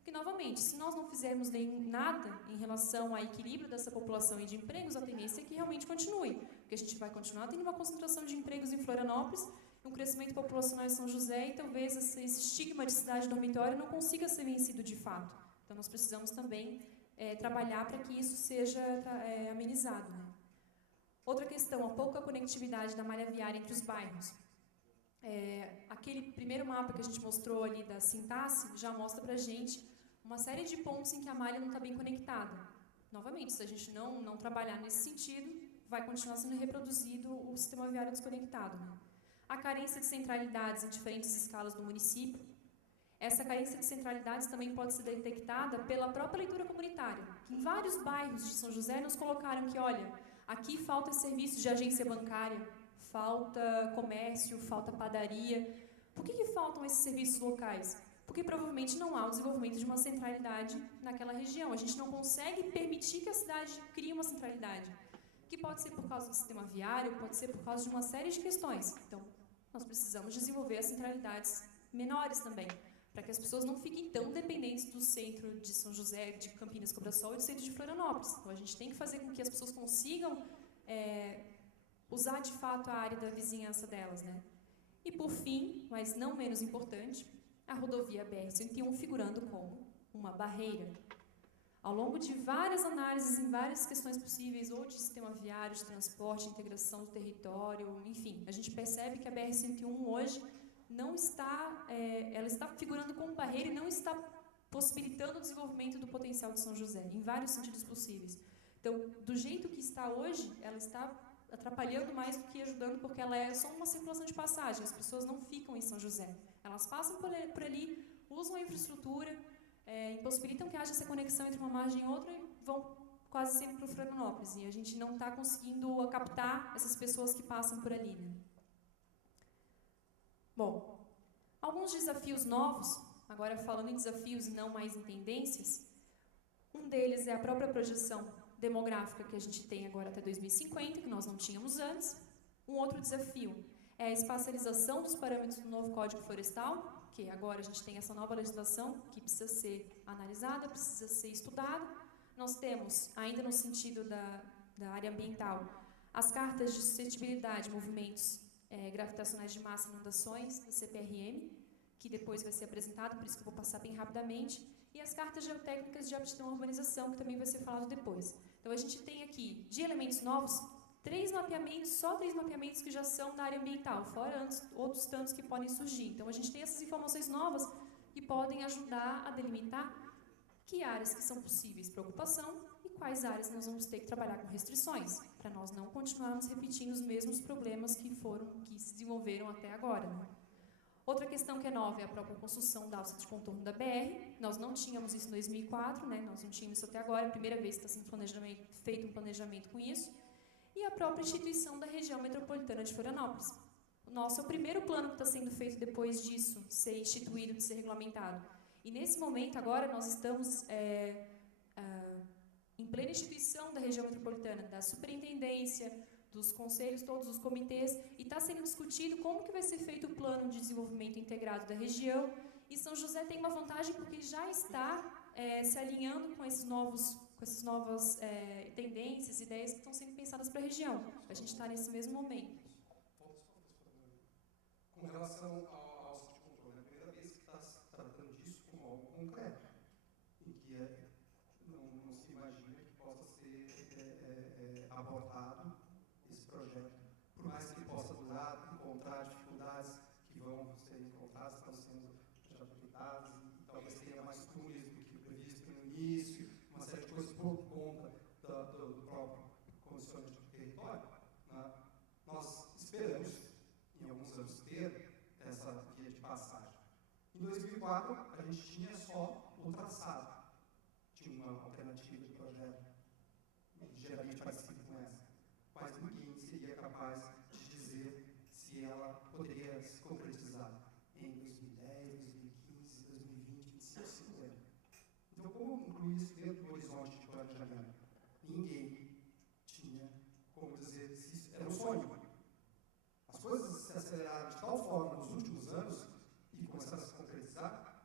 que, novamente, se nós não fizermos nada em relação ao equilíbrio dessa população e de empregos, a tendência é que realmente continue, porque a gente vai continuar tendo uma concentração de empregos em Florianópolis, um crescimento populacional em São José e talvez esse estigma de cidade dormitória não consiga ser vencido de fato. Então, nós precisamos também trabalhar para que isso seja amenizado, né? Outra questão, a pouca conectividade da malha viária entre os bairros. Aquele primeiro mapa que a gente mostrou ali da Sintace já mostra para a gente uma série de pontos em que a malha não está bem conectada. Novamente, se a gente não trabalhar nesse sentido, vai continuar sendo reproduzido o sistema viário desconectado, né? A carência de centralidades em diferentes escalas do município. Essa carência de centralidades também pode ser detectada pela própria leitura comunitária. Em vários bairros de São José nos colocaram que, olha, aqui falta serviço de agência bancária, falta comércio, falta padaria. Por que faltam esses serviços locais? Porque provavelmente não há o desenvolvimento de uma centralidade naquela região. A gente não consegue permitir que a cidade crie uma centralidade, que pode ser por causa do sistema viário, pode ser por causa de uma série de questões. Então, nós precisamos desenvolver as centralidades menores também, para que as pessoas não fiquem tão dependentes do centro de São José, de Campinas, Cobrasol e do centro de Florianópolis. Então, a gente tem que fazer com que as pessoas consigam usar de fato a área da vizinhança delas, né? E por fim, mas não menos importante, a rodovia BR-101 figurando como uma barreira. Ao longo de várias análises em várias questões possíveis, ou de sistema viário, de transporte, integração do território, enfim, a gente percebe que a BR-101 hoje não está, ela está figurando como barreira e não está possibilitando o desenvolvimento do potencial de São José, em vários sentidos possíveis. Então, do jeito que está hoje, ela está atrapalhando mais do que ajudando, porque ela é só uma circulação de passagem, as pessoas não ficam em São José. Elas passam por ali, usam a infraestrutura, impossibilitam que haja essa conexão entre uma margem e outra e vão quase sempre para o Florianópolis. E a gente não está conseguindo captar essas pessoas que passam por ali, né? Bom, alguns desafios novos, agora falando em desafios e não mais em tendências, um deles é a própria projeção demográfica que a gente tem agora até 2050, que nós não tínhamos antes. Um outro desafio é a espacialização dos parâmetros do novo Código Florestal, que agora a gente tem essa nova legislação que precisa ser analisada, precisa ser estudada. Nós temos, ainda no sentido da área ambiental, as cartas de suscetibilidade, movimentos gravitacionais de massa e inundações, da CPRM, que depois vai ser apresentado, por isso que eu vou passar bem rapidamente, e as cartas geotécnicas de aptidão à urbanização, que também vai ser falado depois. Então, a gente tem aqui, de elementos novos, só três mapeamentos que já são da área ambiental, fora outros tantos que podem surgir. Então, a gente tem essas informações novas que podem ajudar a delimitar que áreas que são possíveis para ocupação e quais áreas nós vamos ter que trabalhar com restrições, para nós não continuarmos repetindo os mesmos problemas que se desenvolveram até agora, né? Outra questão que é nova é a própria construção da alça de contorno da BR. Nós não tínhamos isso em 2004, né? Nós não tínhamos isso até agora, é a primeira vez que está sendo feito um planejamento com isso. E a própria instituição da região metropolitana de Florianópolis. O nosso é o primeiro plano que está sendo feito depois disso ser instituído, de ser regulamentado. E nesse momento, agora, nós estamos em plena instituição da região metropolitana, da superintendência, dos conselhos, todos os comitês, e está sendo discutido como que vai ser feito o plano de desenvolvimento integrado da região. E São José tem uma vantagem porque já está se alinhando com essas novas tendências, ideias que estão sendo pensadas para a região. A gente está nesse mesmo momento. Com relação ao alça de controle, é a primeira vez que está se tratando disso como algo concreto, e que não abortado esse projeto, por mais que ele possa durar, encontrar dificuldades que vão ser encontradas, estão sendo já aproveitadas, e talvez tenha mais túneis do que o previsto no início, uma série de coisas por conta do próprio condicionamento do território, né? Nós esperamos, em alguns anos, ter essa via de passagem. Em 2004, a gente tinha só o traçado, tinha uma alternativa de projeto ligeiramente parecida com essa, mas ninguém seria capaz de dizer se ela poderia se concretizar em 2010, 2015, 2020, 25, 50. Então, como incluir isso dentro do horizonte de planejamento? Ninguém tinha como dizer se isso era um sonho. As coisas se aceleraram de tal forma nos últimos anos e começaram a se concretizar.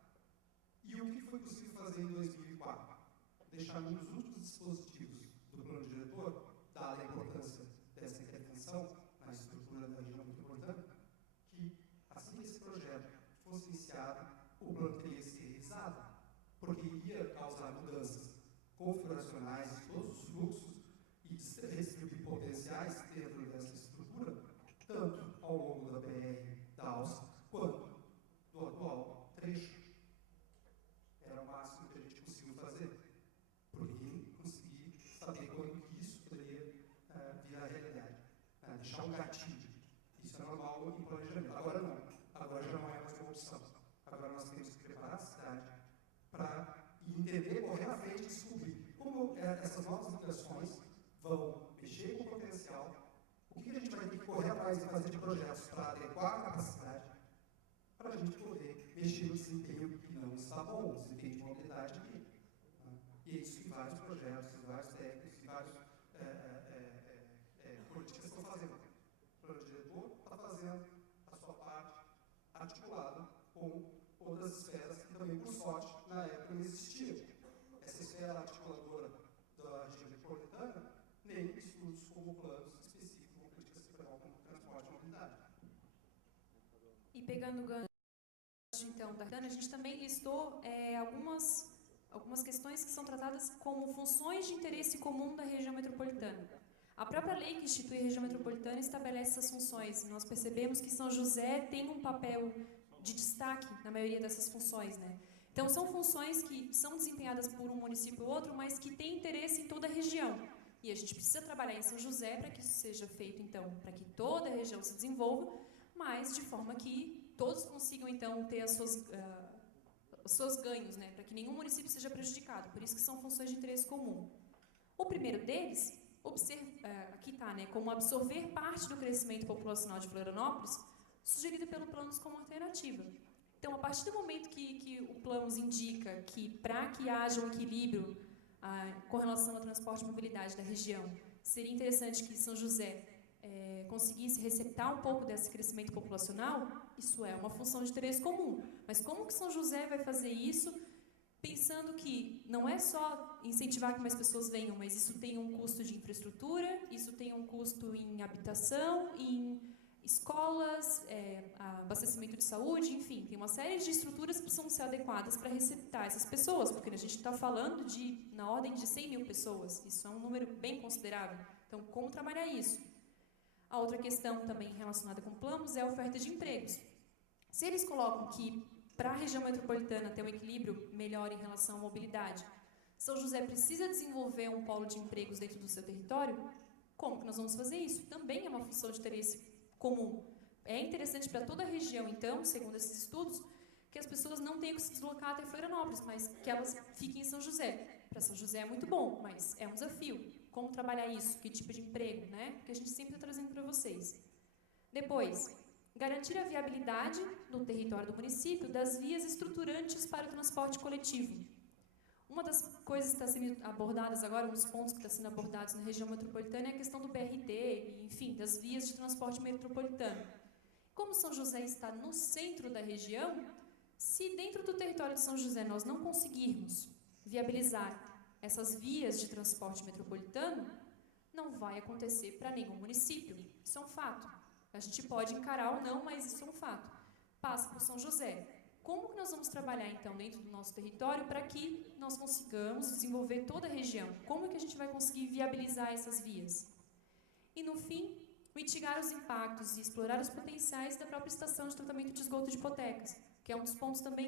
E o que foi possível fazer em 2004? Deixar um dos últimos dispositivos do plano diretor, dada a importância dessa intervenção na estrutura da região metropolitana, que assim que esse projeto fosse iniciado, o plano teria que ser revisado, porque iria causar mudanças configuracionais de todos os fluxos e redistribuir potenciais dentro dessa estrutura, tanto ao longo da BR da Alça, quanto do atual trecho. Era o máximo que a gente conseguiu fazer, porque consegui saber quando que isso poderia virar realidade, deixar um gatilho. Isso é normal em planejamento. Agora não. Agora já não é mais uma opção. Agora nós temos que preparar a cidade para entender, correr à frente e descobrir como essas novas ligações vão mexer com o potencial, o que a gente vai ter que correr atrás e fazer de projetos para adequar a capacidade, para a gente poder mexer no desempenho que não está bom, o desempenho de mobilidade aqui. E é isso que vários projetos, vários técnicos e vários políticas estão fazendo. O plano diretor está fazendo a sua parte articulada com outras esferas que também, por sorte, na época não existiam. Essa esfera articuladora da região metropolitana, nem estudos como planos específicos como política sectorial como transporte e mobilidade. E pegando o gancho, então, da Dana, a gente também listou algumas questões que são tratadas como funções de interesse comum da região metropolitana. A própria lei que institui a região metropolitana estabelece essas funções. Nós percebemos que São José tem um papel de destaque na maioria dessas funções, né? Então, são funções que são desempenhadas por um município ou outro, mas que têm interesse em toda a região. E a gente precisa trabalhar em São José para que isso seja feito, então, para que toda a região se desenvolva, mas de forma que todos consigam, então, ter os seus ganhos, né? Para que nenhum município seja prejudicado. Por isso que são funções de interesse comum. O primeiro deles, aqui está, né? Como absorver parte do crescimento populacional de Florianópolis, sugerido pelo Planos como alternativa. Então, a partir do momento que o Planos indica que, para que haja um equilíbrio com relação ao transporte e mobilidade da região, seria interessante que São José conseguisse receptar um pouco desse crescimento populacional, isso é uma função de interesse comum. Mas como que São José vai fazer isso, pensando que não é só incentivar que mais pessoas venham, mas isso tem um custo de infraestrutura, isso tem um custo em habitação, em escolas, abastecimento de saúde, enfim, tem uma série de estruturas que precisam ser adequadas para receptar essas pessoas, porque a gente está falando na ordem de 100 mil pessoas, isso é um número bem considerável. Então, como trabalhar isso? A outra questão também relacionada com planos é a oferta de empregos. Se eles colocam que, para a região metropolitana ter um equilíbrio melhor em relação à mobilidade, São José precisa desenvolver um polo de empregos dentro do seu território, como que nós vamos fazer isso? Também é uma função de interesse comum. É interessante para toda a região, então, segundo esses estudos, que as pessoas não tenham que se deslocar até Florianópolis, mas que elas fiquem em São José. Para São José é muito bom, mas é um desafio. Como trabalhar isso? Que tipo de emprego, né? Que a gente sempre está trazendo para vocês. Depois, garantir a viabilidade no território do município das vias estruturantes para o transporte coletivo. Uma das coisas que está sendo abordadas agora, um dos pontos que está sendo abordados na região metropolitana é a questão do BRT, e, enfim, das vias de transporte metropolitano. Como São José está no centro da região, se dentro do território de São José nós não conseguirmos viabilizar essas vias de transporte metropolitano, não vai acontecer para nenhum município. Isso é um fato. A gente pode encarar ou não, mas isso é um fato. Passa por São José. Como que nós vamos trabalhar, então, dentro do nosso território para que nós consigamos desenvolver toda a região? Como que a gente vai conseguir viabilizar essas vias? no fim, mitigar os impactos e explorar os potenciais da própria estação de tratamento de esgoto de Hipotecas, que é um dos pontos também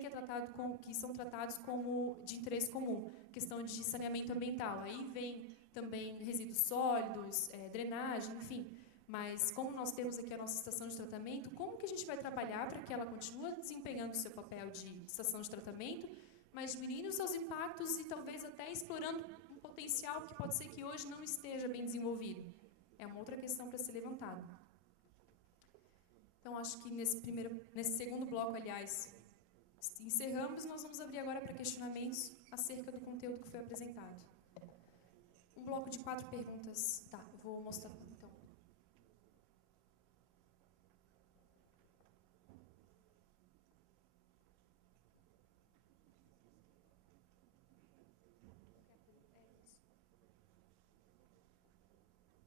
que são tratados como de interesse comum, questão de saneamento ambiental. Aí vem também resíduos sólidos, drenagem, enfim. Mas como nós temos aqui a nossa estação de tratamento, como que a gente vai trabalhar para que ela continue desempenhando o seu papel de estação de tratamento, mas diminuindo os seus impactos e talvez até explorando um potencial que pode ser que hoje não esteja bem desenvolvido? É uma outra questão para ser levantada. Então, acho que nesse segundo bloco, aliás, encerramos e nós vamos abrir agora para questionamentos acerca do conteúdo que foi apresentado. Um bloco de 4 perguntas. Tá, eu vou mostrar então.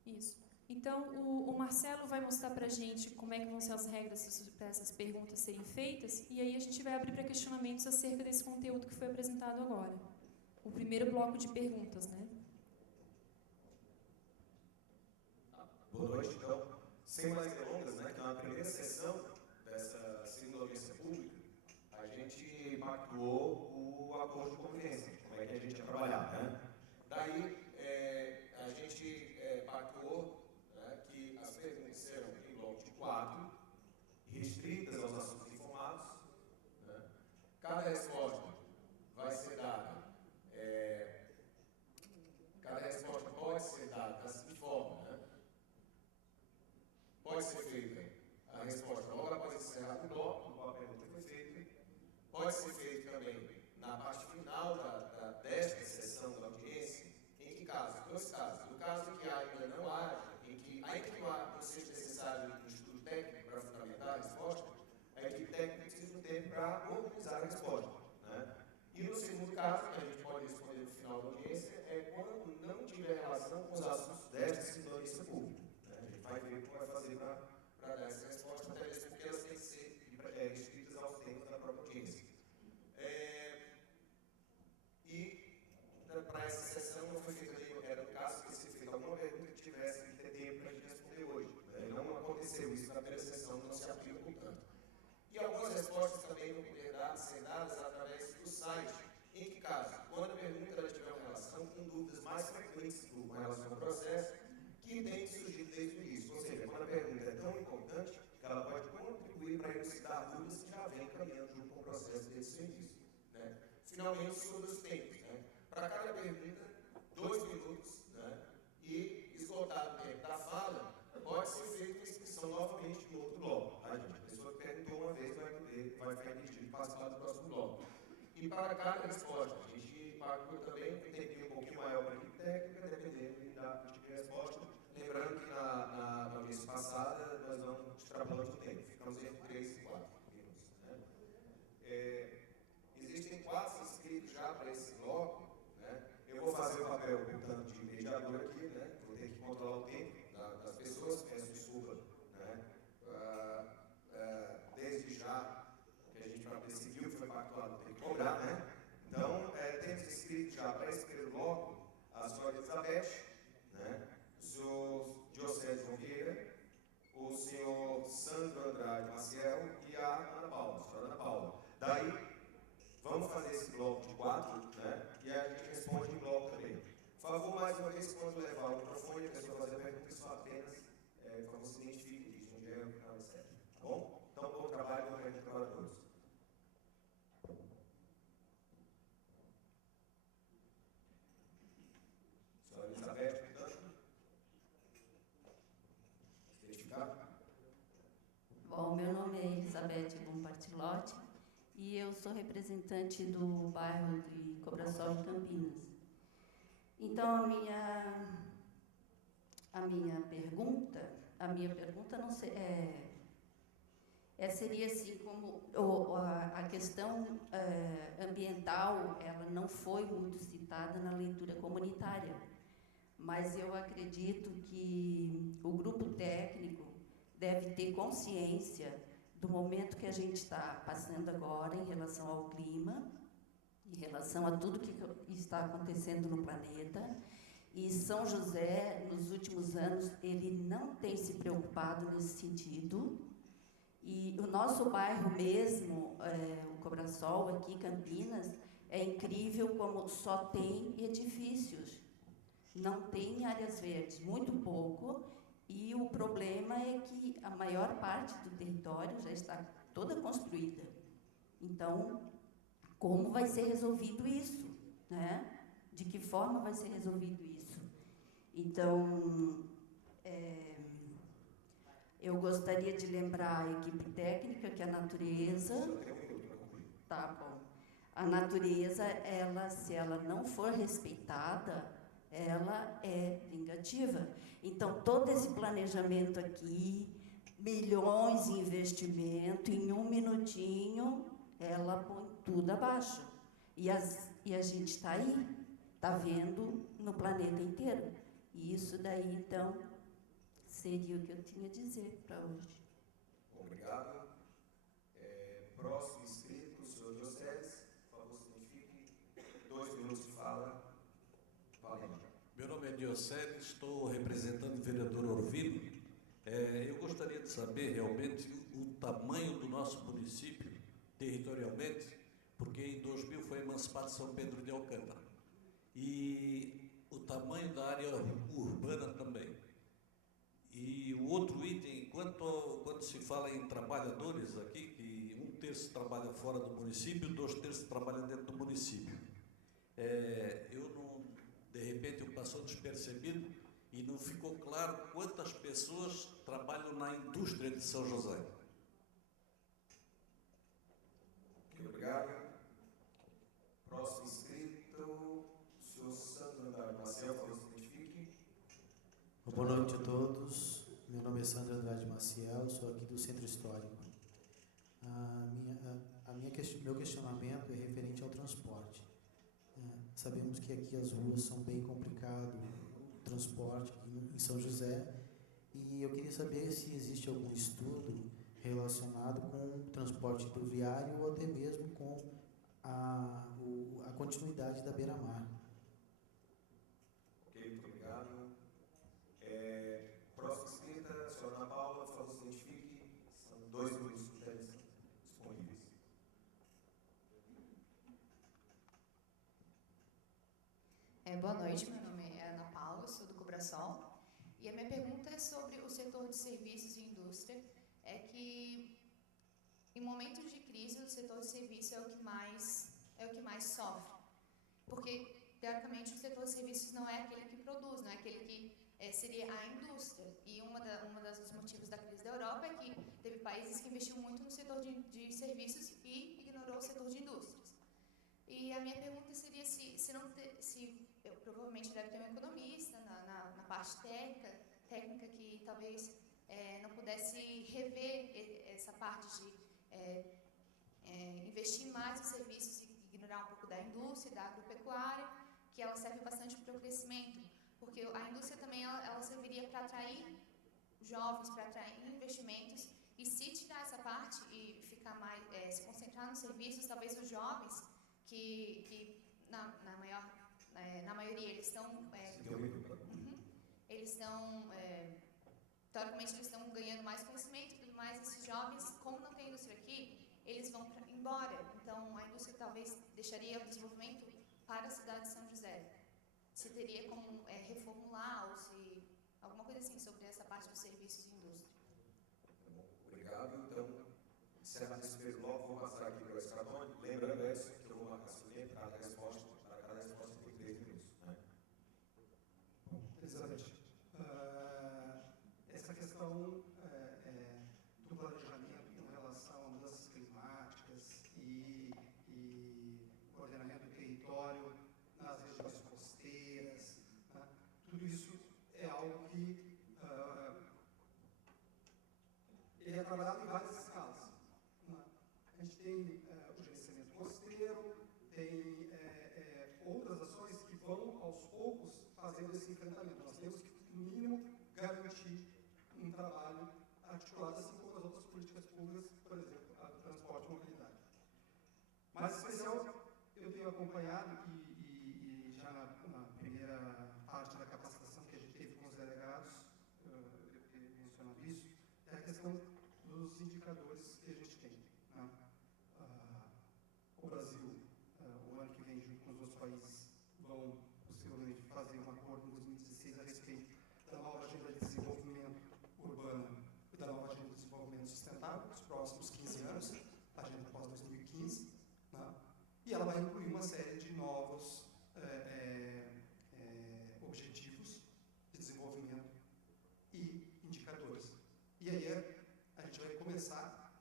Isso. Então, o Marcelo vai mostrar para a gente como é que vão ser as regras para essas perguntas serem feitas, e aí a gente vai abrir para questionamentos acerca desse conteúdo que foi apresentado agora. O primeiro bloco de perguntas, né? Boa noite, então. Sem mais delongas, né, que na primeira sessão dessa segunda audiência pública, a gente pactuou o acordo de convivência, como é que a gente ia trabalhar, né? Daí, a gente pactuou, né, que as perguntas serão em bloco de 4, restritas aos assuntos informados, né? Cada resposta vai ser dada, cada resposta pode ser dada da seguinte forma, né? Pode ser feita a resposta logo após encerrar o bloco, no qual a pergunta foi feita. Pode ser feita também na parte final desta sessão da audiência. Em que caso? 2 casos. No caso em que ainda não haja, ainda que não seja necessário um estudo técnico para fundamentar a resposta, a equipe técnica precisa de um tempo para organizar a resposta, né? E no segundo caso, que a gente pode responder no final da audiência, é quando não tiver relação com os assuntos desta segunda audiência pública. A gente vai ver o que vai fazer para dar essa resposta, até mesmo porque elas têm que ser restritas aos temas da própria audiência. E para essa sessão não foi feita nenhuma, era no caso que se feita alguma pergunta que tivesse que ter tempo para a gente responder hoje, né? Não aconteceu isso na primeira sessão, não se aplica com tanto. E algumas respostas também vão poder ser dadas através do site. Em que caso? Quando a pergunta ela tiver uma relação com dúvidas mais frequentes com relação ao processo, que tem surgido desde o início. Ou seja, quando a pergunta é tão importante que ela pode contribuir para elucidar dúvidas que já vem caminhando junto com o processo desde o início, né? Finalmente, sobre os tempos, né? Para cada pergunta, 2 minutos, né? E esgotado o tempo da fala, pode ser feita a inscrição novamente no outro bloco. A pessoa que perguntou uma vez vai ficar impedido de participar do próximo bloco. E para cada resposta, a gente pagou também um tempinho um pouquinho maior para a equipe técnica, dependendo do tipo de resposta. Lembrando que na audiência passada nós não extrapolamos o tempo, ficamos entre 3 e 4 minutos, né? Existem 4 inscritos já para esse bloco, né? Eu vou fazer o papel, portanto, de mediador aqui, né? Vou ter que controlar o tempo das pessoas, peço desculpa, né? Desde já, que a gente para decidir o que foi pactuado tem que cobrar, né? Então, temos inscritos já para esse primeiro bloco a senhora Elizabeth, né? O senhor Diocésio Vieira, o senhor Sandro Andrade Maciel e a Ana Paula, a senhora Ana Paula. Daí, vamos fazer esse bloco de 4, né? E a gente responde em bloco também. Por favor, mais uma vez, quando levar o microfone, a pessoa fazer a pergunta, só apenas, por favor, se identifique e diz onde é o canal etc. Tá bom? Então, bom trabalho, bom trabalho para todos. Senhora Elizabeth, portanto. Bom, meu nome é Elizabeth Bompartilotti e eu sou representante do bairro de Cobrasol de Campinas. Então, a minha pergunta não seria assim como a questão ambiental, ela não foi muito citada na leitura comunitária, mas eu acredito que o grupo técnico deve ter consciência do momento que a gente está passando agora em relação ao clima, em relação a tudo que está acontecendo no planeta, E São José, nos últimos anos, ele não tem se preocupado nesse sentido. E o nosso bairro mesmo, o Cobrasol, aqui, Campinas, é incrível como só tem edifícios. Não tem áreas verdes, muito pouco. E o problema é que a maior parte do território já está toda construída. Então, como vai ser resolvido isso, né? De que forma vai ser resolvido isso? Então, eu gostaria de lembrar a equipe técnica que a natureza... Tá bom. A natureza, se ela não for respeitada, ela é vingativa. Então, todo esse planejamento aqui, milhões de investimento, em um minutinho, ela põe tudo abaixo. E a gente está aí, está vendo no planeta inteiro. E isso daí, então, seria o que eu tinha a dizer para hoje. Obrigado. Próximo inscrito, o senhor Dioceles, por favor, se identifique. 2 minutos de fala. Valendo. Meu nome é Dioceles, estou representando o vereador Orvino. Eu gostaria de saber realmente o tamanho do nosso município, territorialmente, porque em 2000 foi emancipado São Pedro de Alcântara. E o tamanho da área urbana também. E o outro item, quando se fala em trabalhadores aqui, que 1/3 trabalha fora do município, 2/3 trabalha dentro do município. De repente, passou despercebido e não ficou claro quantas pessoas trabalham na indústria de São José. Muito obrigado. Próximo inscrito, o senhor Sandro Andrade Maciel, por favor, se identifique. Boa noite a todos. Meu nome é Sandro Andrade Maciel, sou aqui do Centro Histórico. Meu questionamento é referente ao transporte. Sabemos que aqui as ruas são bem complicadas, o transporte aqui em São José, e eu queria saber se existe algum estudo relacionado com o transporte rodoviário ou até mesmo com a continuidade da beira-mar. Ok, muito obrigado. Próxima inscrita, a senhora Ana Paula, por favor, se identifique. São 2 minutos disponíveis. Boa noite, meu nome é Ana Paula, sou do Cobrasol. E a minha pergunta é sobre o setor de serviços e indústria. É que, em momentos de crise, o setor de serviços é o que mais sofre. Porque, teoricamente, o setor de serviços não é aquele que produz, não é aquele que seria a indústria. E um dos motivos da crise da Europa é que teve países que investiram muito no setor de serviços e ignorou o setor de indústrias. E a minha pergunta seria provavelmente deve ter um economista na parte técnica que talvez não pudesse rever essa parte de investir mais em serviços e ignorar um pouco da indústria, da agropecuária, que ela serve bastante para o crescimento, porque a indústria também ela serviria para atrair jovens, para atrair investimentos, e se tirar essa parte e ficar mais, se concentrar nos serviços, talvez os jovens que na maioria eles estão teoricamente eles estão ganhando mais conhecimento e tudo mais. Esses jovens, como não tem indústria aqui, eles vão embora. Então a indústria talvez deixaria o desenvolvimento para a cidade de São José. Se teria como reformular ou se alguma coisa assim sobre essa parte dos serviços e indústria. Obrigado. Então, encerrando esse primeiro bloco, vou passar aqui para o Escatone. Lembrando antes que eu vou marcar seu tempo para cada resposta tem 3 minutos. Né? Exatamente. Essa questão do planejamento em relação a mudanças climáticas e ordenamento do território nas regiões costeiras, né? Tudo isso é algo que ele é trabalhado em várias escalas. Né? A gente tem o gerenciamento costeiro, tem outras ações que vão, aos poucos, fazendo esse enfrentamento. Nós temos que, no mínimo, garantir um trabalho articulado, assim como as outras políticas públicas, por exemplo, a do transporte e mobilidade. Mas, em especial, eu tenho acompanhado, e já na primeira parte da questão dos indicadores que a gente tem. Né? O Brasil, o ano que vem, junto com os outros países, vão possivelmente fazer um acordo em 2016 a respeito da nova agenda de desenvolvimento urbano e da nova agenda de desenvolvimento sustentável nos próximos 15 anos, a agenda pós-2015, né? E ela vai incluir uma série de novos objetivos de desenvolvimento e indicadores. E aí a gente vai começar,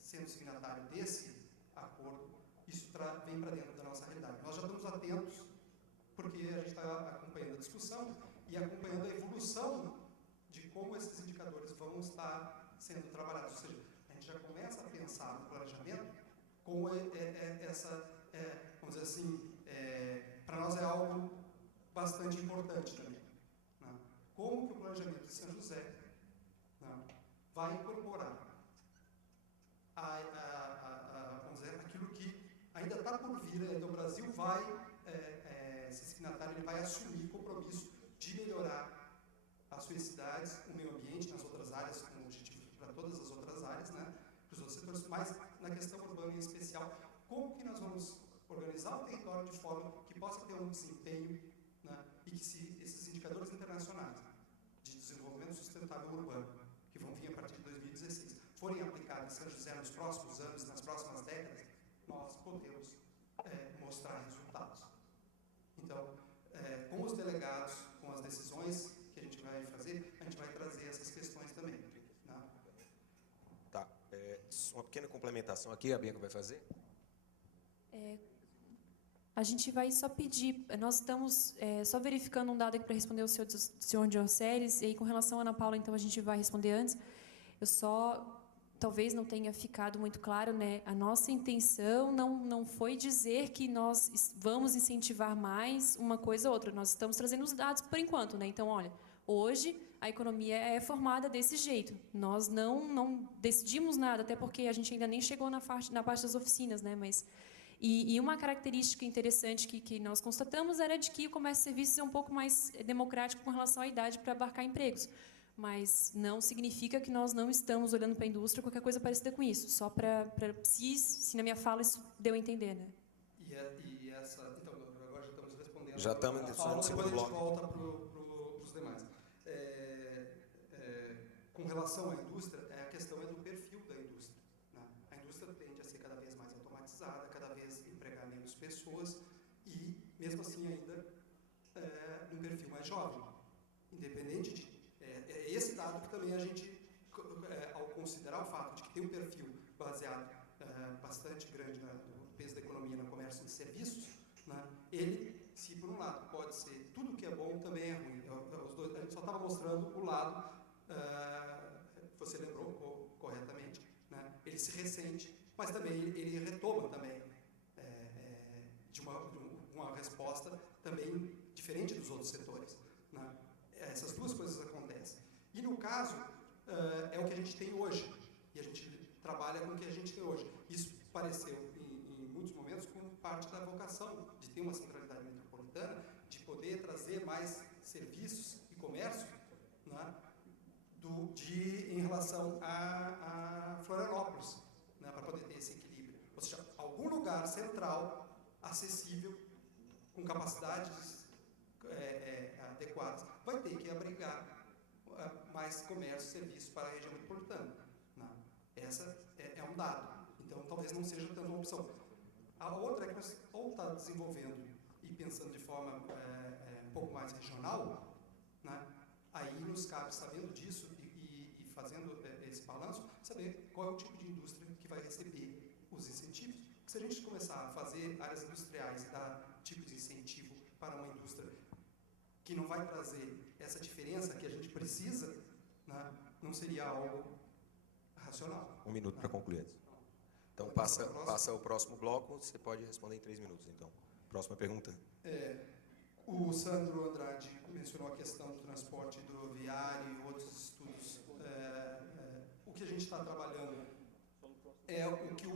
sendo signatário desse acordo, isso vem para dentro da nossa realidade. Nós já estamos atentos, porque a gente está acompanhando a discussão e acompanhando a evolução de como esses indicadores vão estar sendo trabalhados. Ou seja, a gente já começa a pensar no planejamento com essa, vamos dizer assim, para nós é algo bastante importante também. Né? Como que o planejamento de São José, né, vai incorporar vamos dizer, aquilo que ainda está por vir, então o Brasil vai, esse signatário, ele vai assumir o compromisso de melhorar as suas cidades, o meio ambiente nas outras áreas, com objetivo para todas as outras áreas, né, para os outros setores, mas na questão urbana em especial, como que nós vamos organizar o território de forma que possa ter um desempenho, né, e que esses indicadores internacionais de desenvolvimento sustentável urbano, que vão vir a partir de 2016, forem aplicados em São José nos próximos anos, nas próximas décadas, nós podemos mostrar resultados. Então, com os delegados, com as decisões que a gente vai fazer, a gente vai trazer essas questões também. Né? Tá. Uma pequena complementação aqui, a Bianca vai fazer? A gente vai só pedir, nós estamos só verificando um dado aqui para responder ao senhor Diorceles, e aí com relação à Ana Paula, então a gente vai responder antes. Eu só, talvez não tenha ficado muito claro, né? A nossa intenção não foi dizer que nós vamos incentivar mais uma coisa ou outra, nós estamos trazendo os dados por enquanto, né? Então, olha, hoje a economia é formada desse jeito, nós não decidimos nada, até porque a gente ainda nem chegou na parte das oficinas, né? Mas... E uma característica interessante que nós constatamos era de que o comércio de serviços é um pouco mais democrático com relação à idade para abarcar empregos. Mas não significa que nós não estamos olhando para a indústria ou qualquer coisa parecida com isso. Só se na minha fala isso deu a entender, né? E essa... Então, agora já estamos respondendo... Já estamos no segundo bloco. Depois a gente volta para os demais. Com relação à indústria, a questão é do perfil da indústria. Né? A indústria tende a ser cada vez mais automatizada, cada vez empregar menos pessoas e, mesmo assim, ainda num perfil mais jovem. Independente de... esse dado que também a gente, ao considerar o fato de que tem um perfil baseado bastante grande no peso da economia no comércio de serviços, né, ele, se por um lado pode ser tudo que é bom, também é ruim. A gente só estava mostrando o lado, você lembrou corretamente, né, ele se ressente, mas também ele retoma também de uma resposta também diferente dos outros setores. Né? Essas duas coisas acontecem. E no caso, é o que a gente tem hoje. E a gente trabalha com o que a gente tem hoje. Isso pareceu, em muitos momentos, como parte da vocação de ter uma centralidade metropolitana, de poder trazer mais serviços e comércio, né, em relação a Florianópolis, né, para poder ter esse equilíbrio. Ou seja, algum lugar central, acessível, com capacidades adequadas, vai ter que abrigar mais comércio e serviços para a região metropolitana. Né? Essa é um dado. Então, talvez não seja tanto uma opção. A outra é que nós, ou está desenvolvendo e pensando de forma um pouco mais regional, né? Aí nos cabe, sabendo disso e fazendo esse balanço, saber qual é o tipo de indústria que vai receber os incentivos. Porque se a gente começar a fazer áreas industriais e dar tipo de incentivo para uma indústria que não vai trazer essa diferença que a gente precisa, né, não seria algo racional. 1 minuto para concluir. Então, passa o próximo bloco, você pode responder em 3 minutos, então. Próxima pergunta. O Sandro Andrade mencionou a questão do transporte rodoviário e outros estudos. O que a gente está trabalhando é o que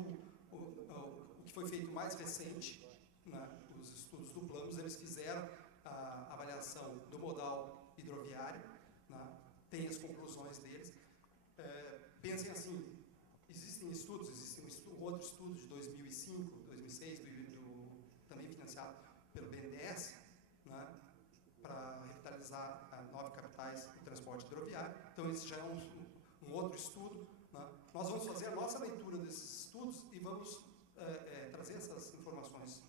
foi feito mais recente, né, os estudos do Planos, eles fizeram a avaliação do modal hidroviário, né, tem as conclusões deles. outro estudo de 2005, 2006, também financiado pelo BNDES, né, para revitalizar 9 capitais do transporte hidroviário. Então, esse já é um outro estudo. Né. Nós vamos fazer a nossa leitura desses estudos e vamos trazer essas informações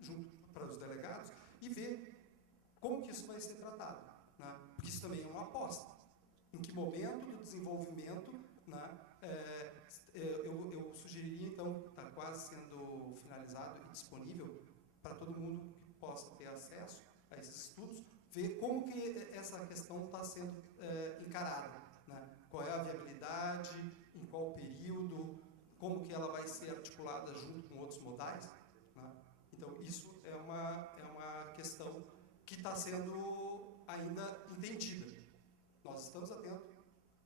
junto para os delegados e ver como que isso vai ser tratado. Né. Porque isso também é uma aposta. Em que momento do desenvolvimento, né, eu sugeriria, então, está quase sendo finalizado e disponível para todo mundo que possa ter acesso a esses estudos, ver como que essa questão está sendo encarada, né? Qual é a viabilidade, em qual período, como que ela vai ser articulada junto com outros modais, né? Então, isso é uma questão que está sendo ainda entendida. Nós estamos atentos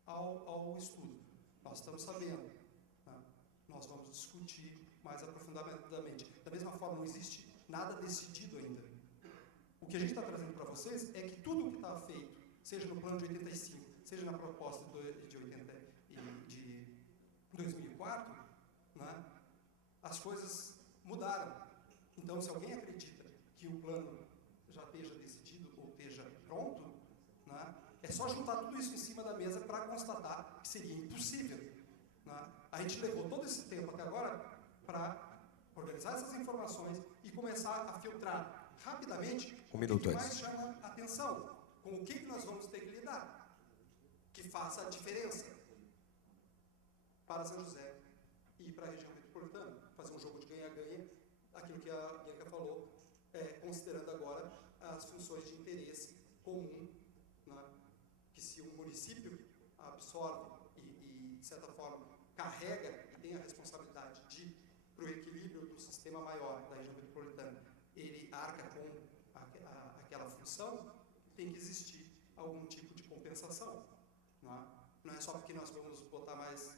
ao estudo, nós estamos sabendo, né? Nós vamos discutir mais aprofundadamente. Da mesma forma, não existe nada decidido ainda. O que a gente está trazendo para vocês é que tudo o que está feito, seja no plano de 85, seja na proposta de 2004, né, as coisas mudaram. Então, se alguém acredita que o plano já esteja decidido ou esteja pronto, né, é só juntar tudo isso em cima da mesa para constatar que seria impossível. Né? A gente levou todo esse tempo até agora para organizar essas informações e começar a filtrar rapidamente o que mais chama atenção, com o que nós vamos ter que lidar, que faça a diferença para São José e para a região metropolitana. Fazer um jogo de ganha-ganha, aquilo que a Bianca falou, considerando agora as funções de interesse comum, né, que se o município absorve e, de certa forma, carrega e tem a responsabilidade de, para o equilíbrio do sistema maior da região metropolitana, ele arca com aquela função, tem que existir algum tipo de compensação. Não é só porque nós vamos botar mais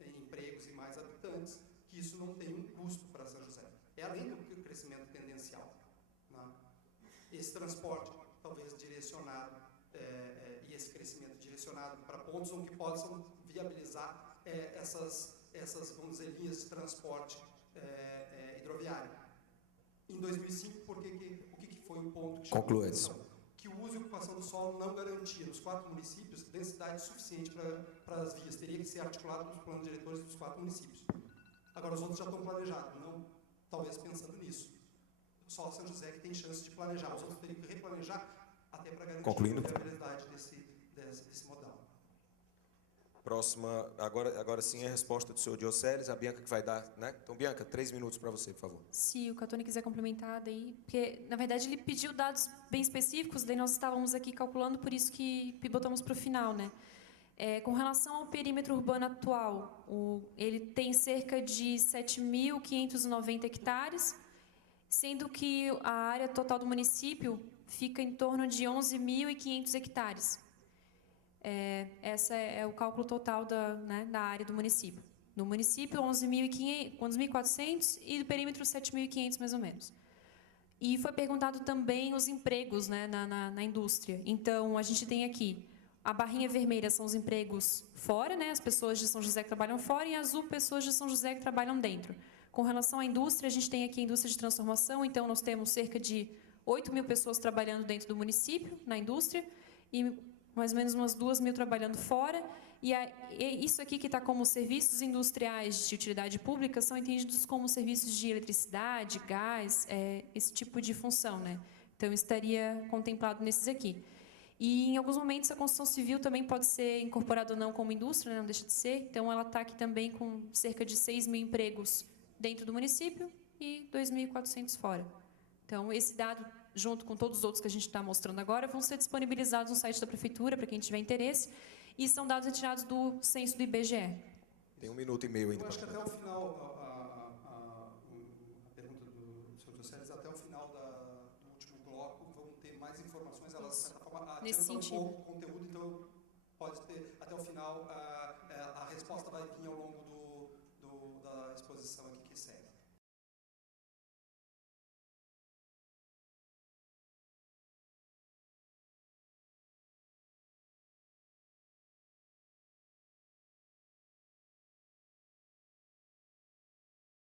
empregos e mais habitantes que isso não tem um custo para São José. É além do crescimento tendencial. Esse transporte, talvez direcionado, e esse crescimento direcionado para pontos onde possam viabilizar essas, vamos dizer, linhas de transporte hidroviário. Em 2005, o que foi o ponto que chamou a atenção? Que o uso e ocupação do solo não garantia nos 4 municípios densidade suficiente para as vias. Teria que ser articulado nos planos diretores dos 4 municípios. Agora, os outros já estão planejados, não talvez pensando nisso. Só São José que tem chance de planejar. Os outros teriam que replanejar até para garantir a viabilidade desse modal. Próxima, agora sim é a resposta do senhor Dioceles, a Bianca que vai dar, né? Então, Bianca, 3 minutos para você, por favor. Se o Catone quiser complementar daí, porque, na verdade, ele pediu dados bem específicos, daí nós estávamos aqui calculando, por isso que botamos para o final, né? Com relação ao perímetro urbano atual, ele tem cerca de 7.590 hectares, sendo que a área total do município fica em torno de 11.500 hectares. Esse é o cálculo total da área do município. No município, 11.400 e do perímetro 7.500, mais ou menos. E foi perguntado também os empregos, né, na indústria. Então, a gente tem aqui, a barrinha vermelha são os empregos fora, né, as pessoas de São José que trabalham fora, e azul, pessoas de São José que trabalham dentro. Com relação à indústria, a gente tem aqui a indústria de transformação, então nós temos cerca de 8.000 pessoas trabalhando dentro do município, na indústria, e mais ou menos umas 2.000 trabalhando fora, e isso aqui que está como serviços industriais de utilidade pública são entendidos como serviços de eletricidade, gás, esse tipo de função, né? Então, estaria contemplado nesses aqui. E, em alguns momentos, a construção civil também pode ser incorporada ou não como indústria, né? Não deixa de ser. Então, ela está aqui também com cerca de 6.000 empregos dentro do município e 2.400 fora. Então, esse dado, junto com todos os outros que a gente está mostrando agora, vão ser disponibilizados no site da Prefeitura, para quem tiver interesse, e são dados retirados do censo do IBGE. Tem 1 minuto e meio ainda. Eu acho que até o final, a pergunta do Sr. Dioceles, até o final do último bloco, vão ter mais informações, elas, de certa forma, adiantam um pouco o conteúdo, então pode ter, até o final, a resposta vai vir ao longo da exposição aqui que segue.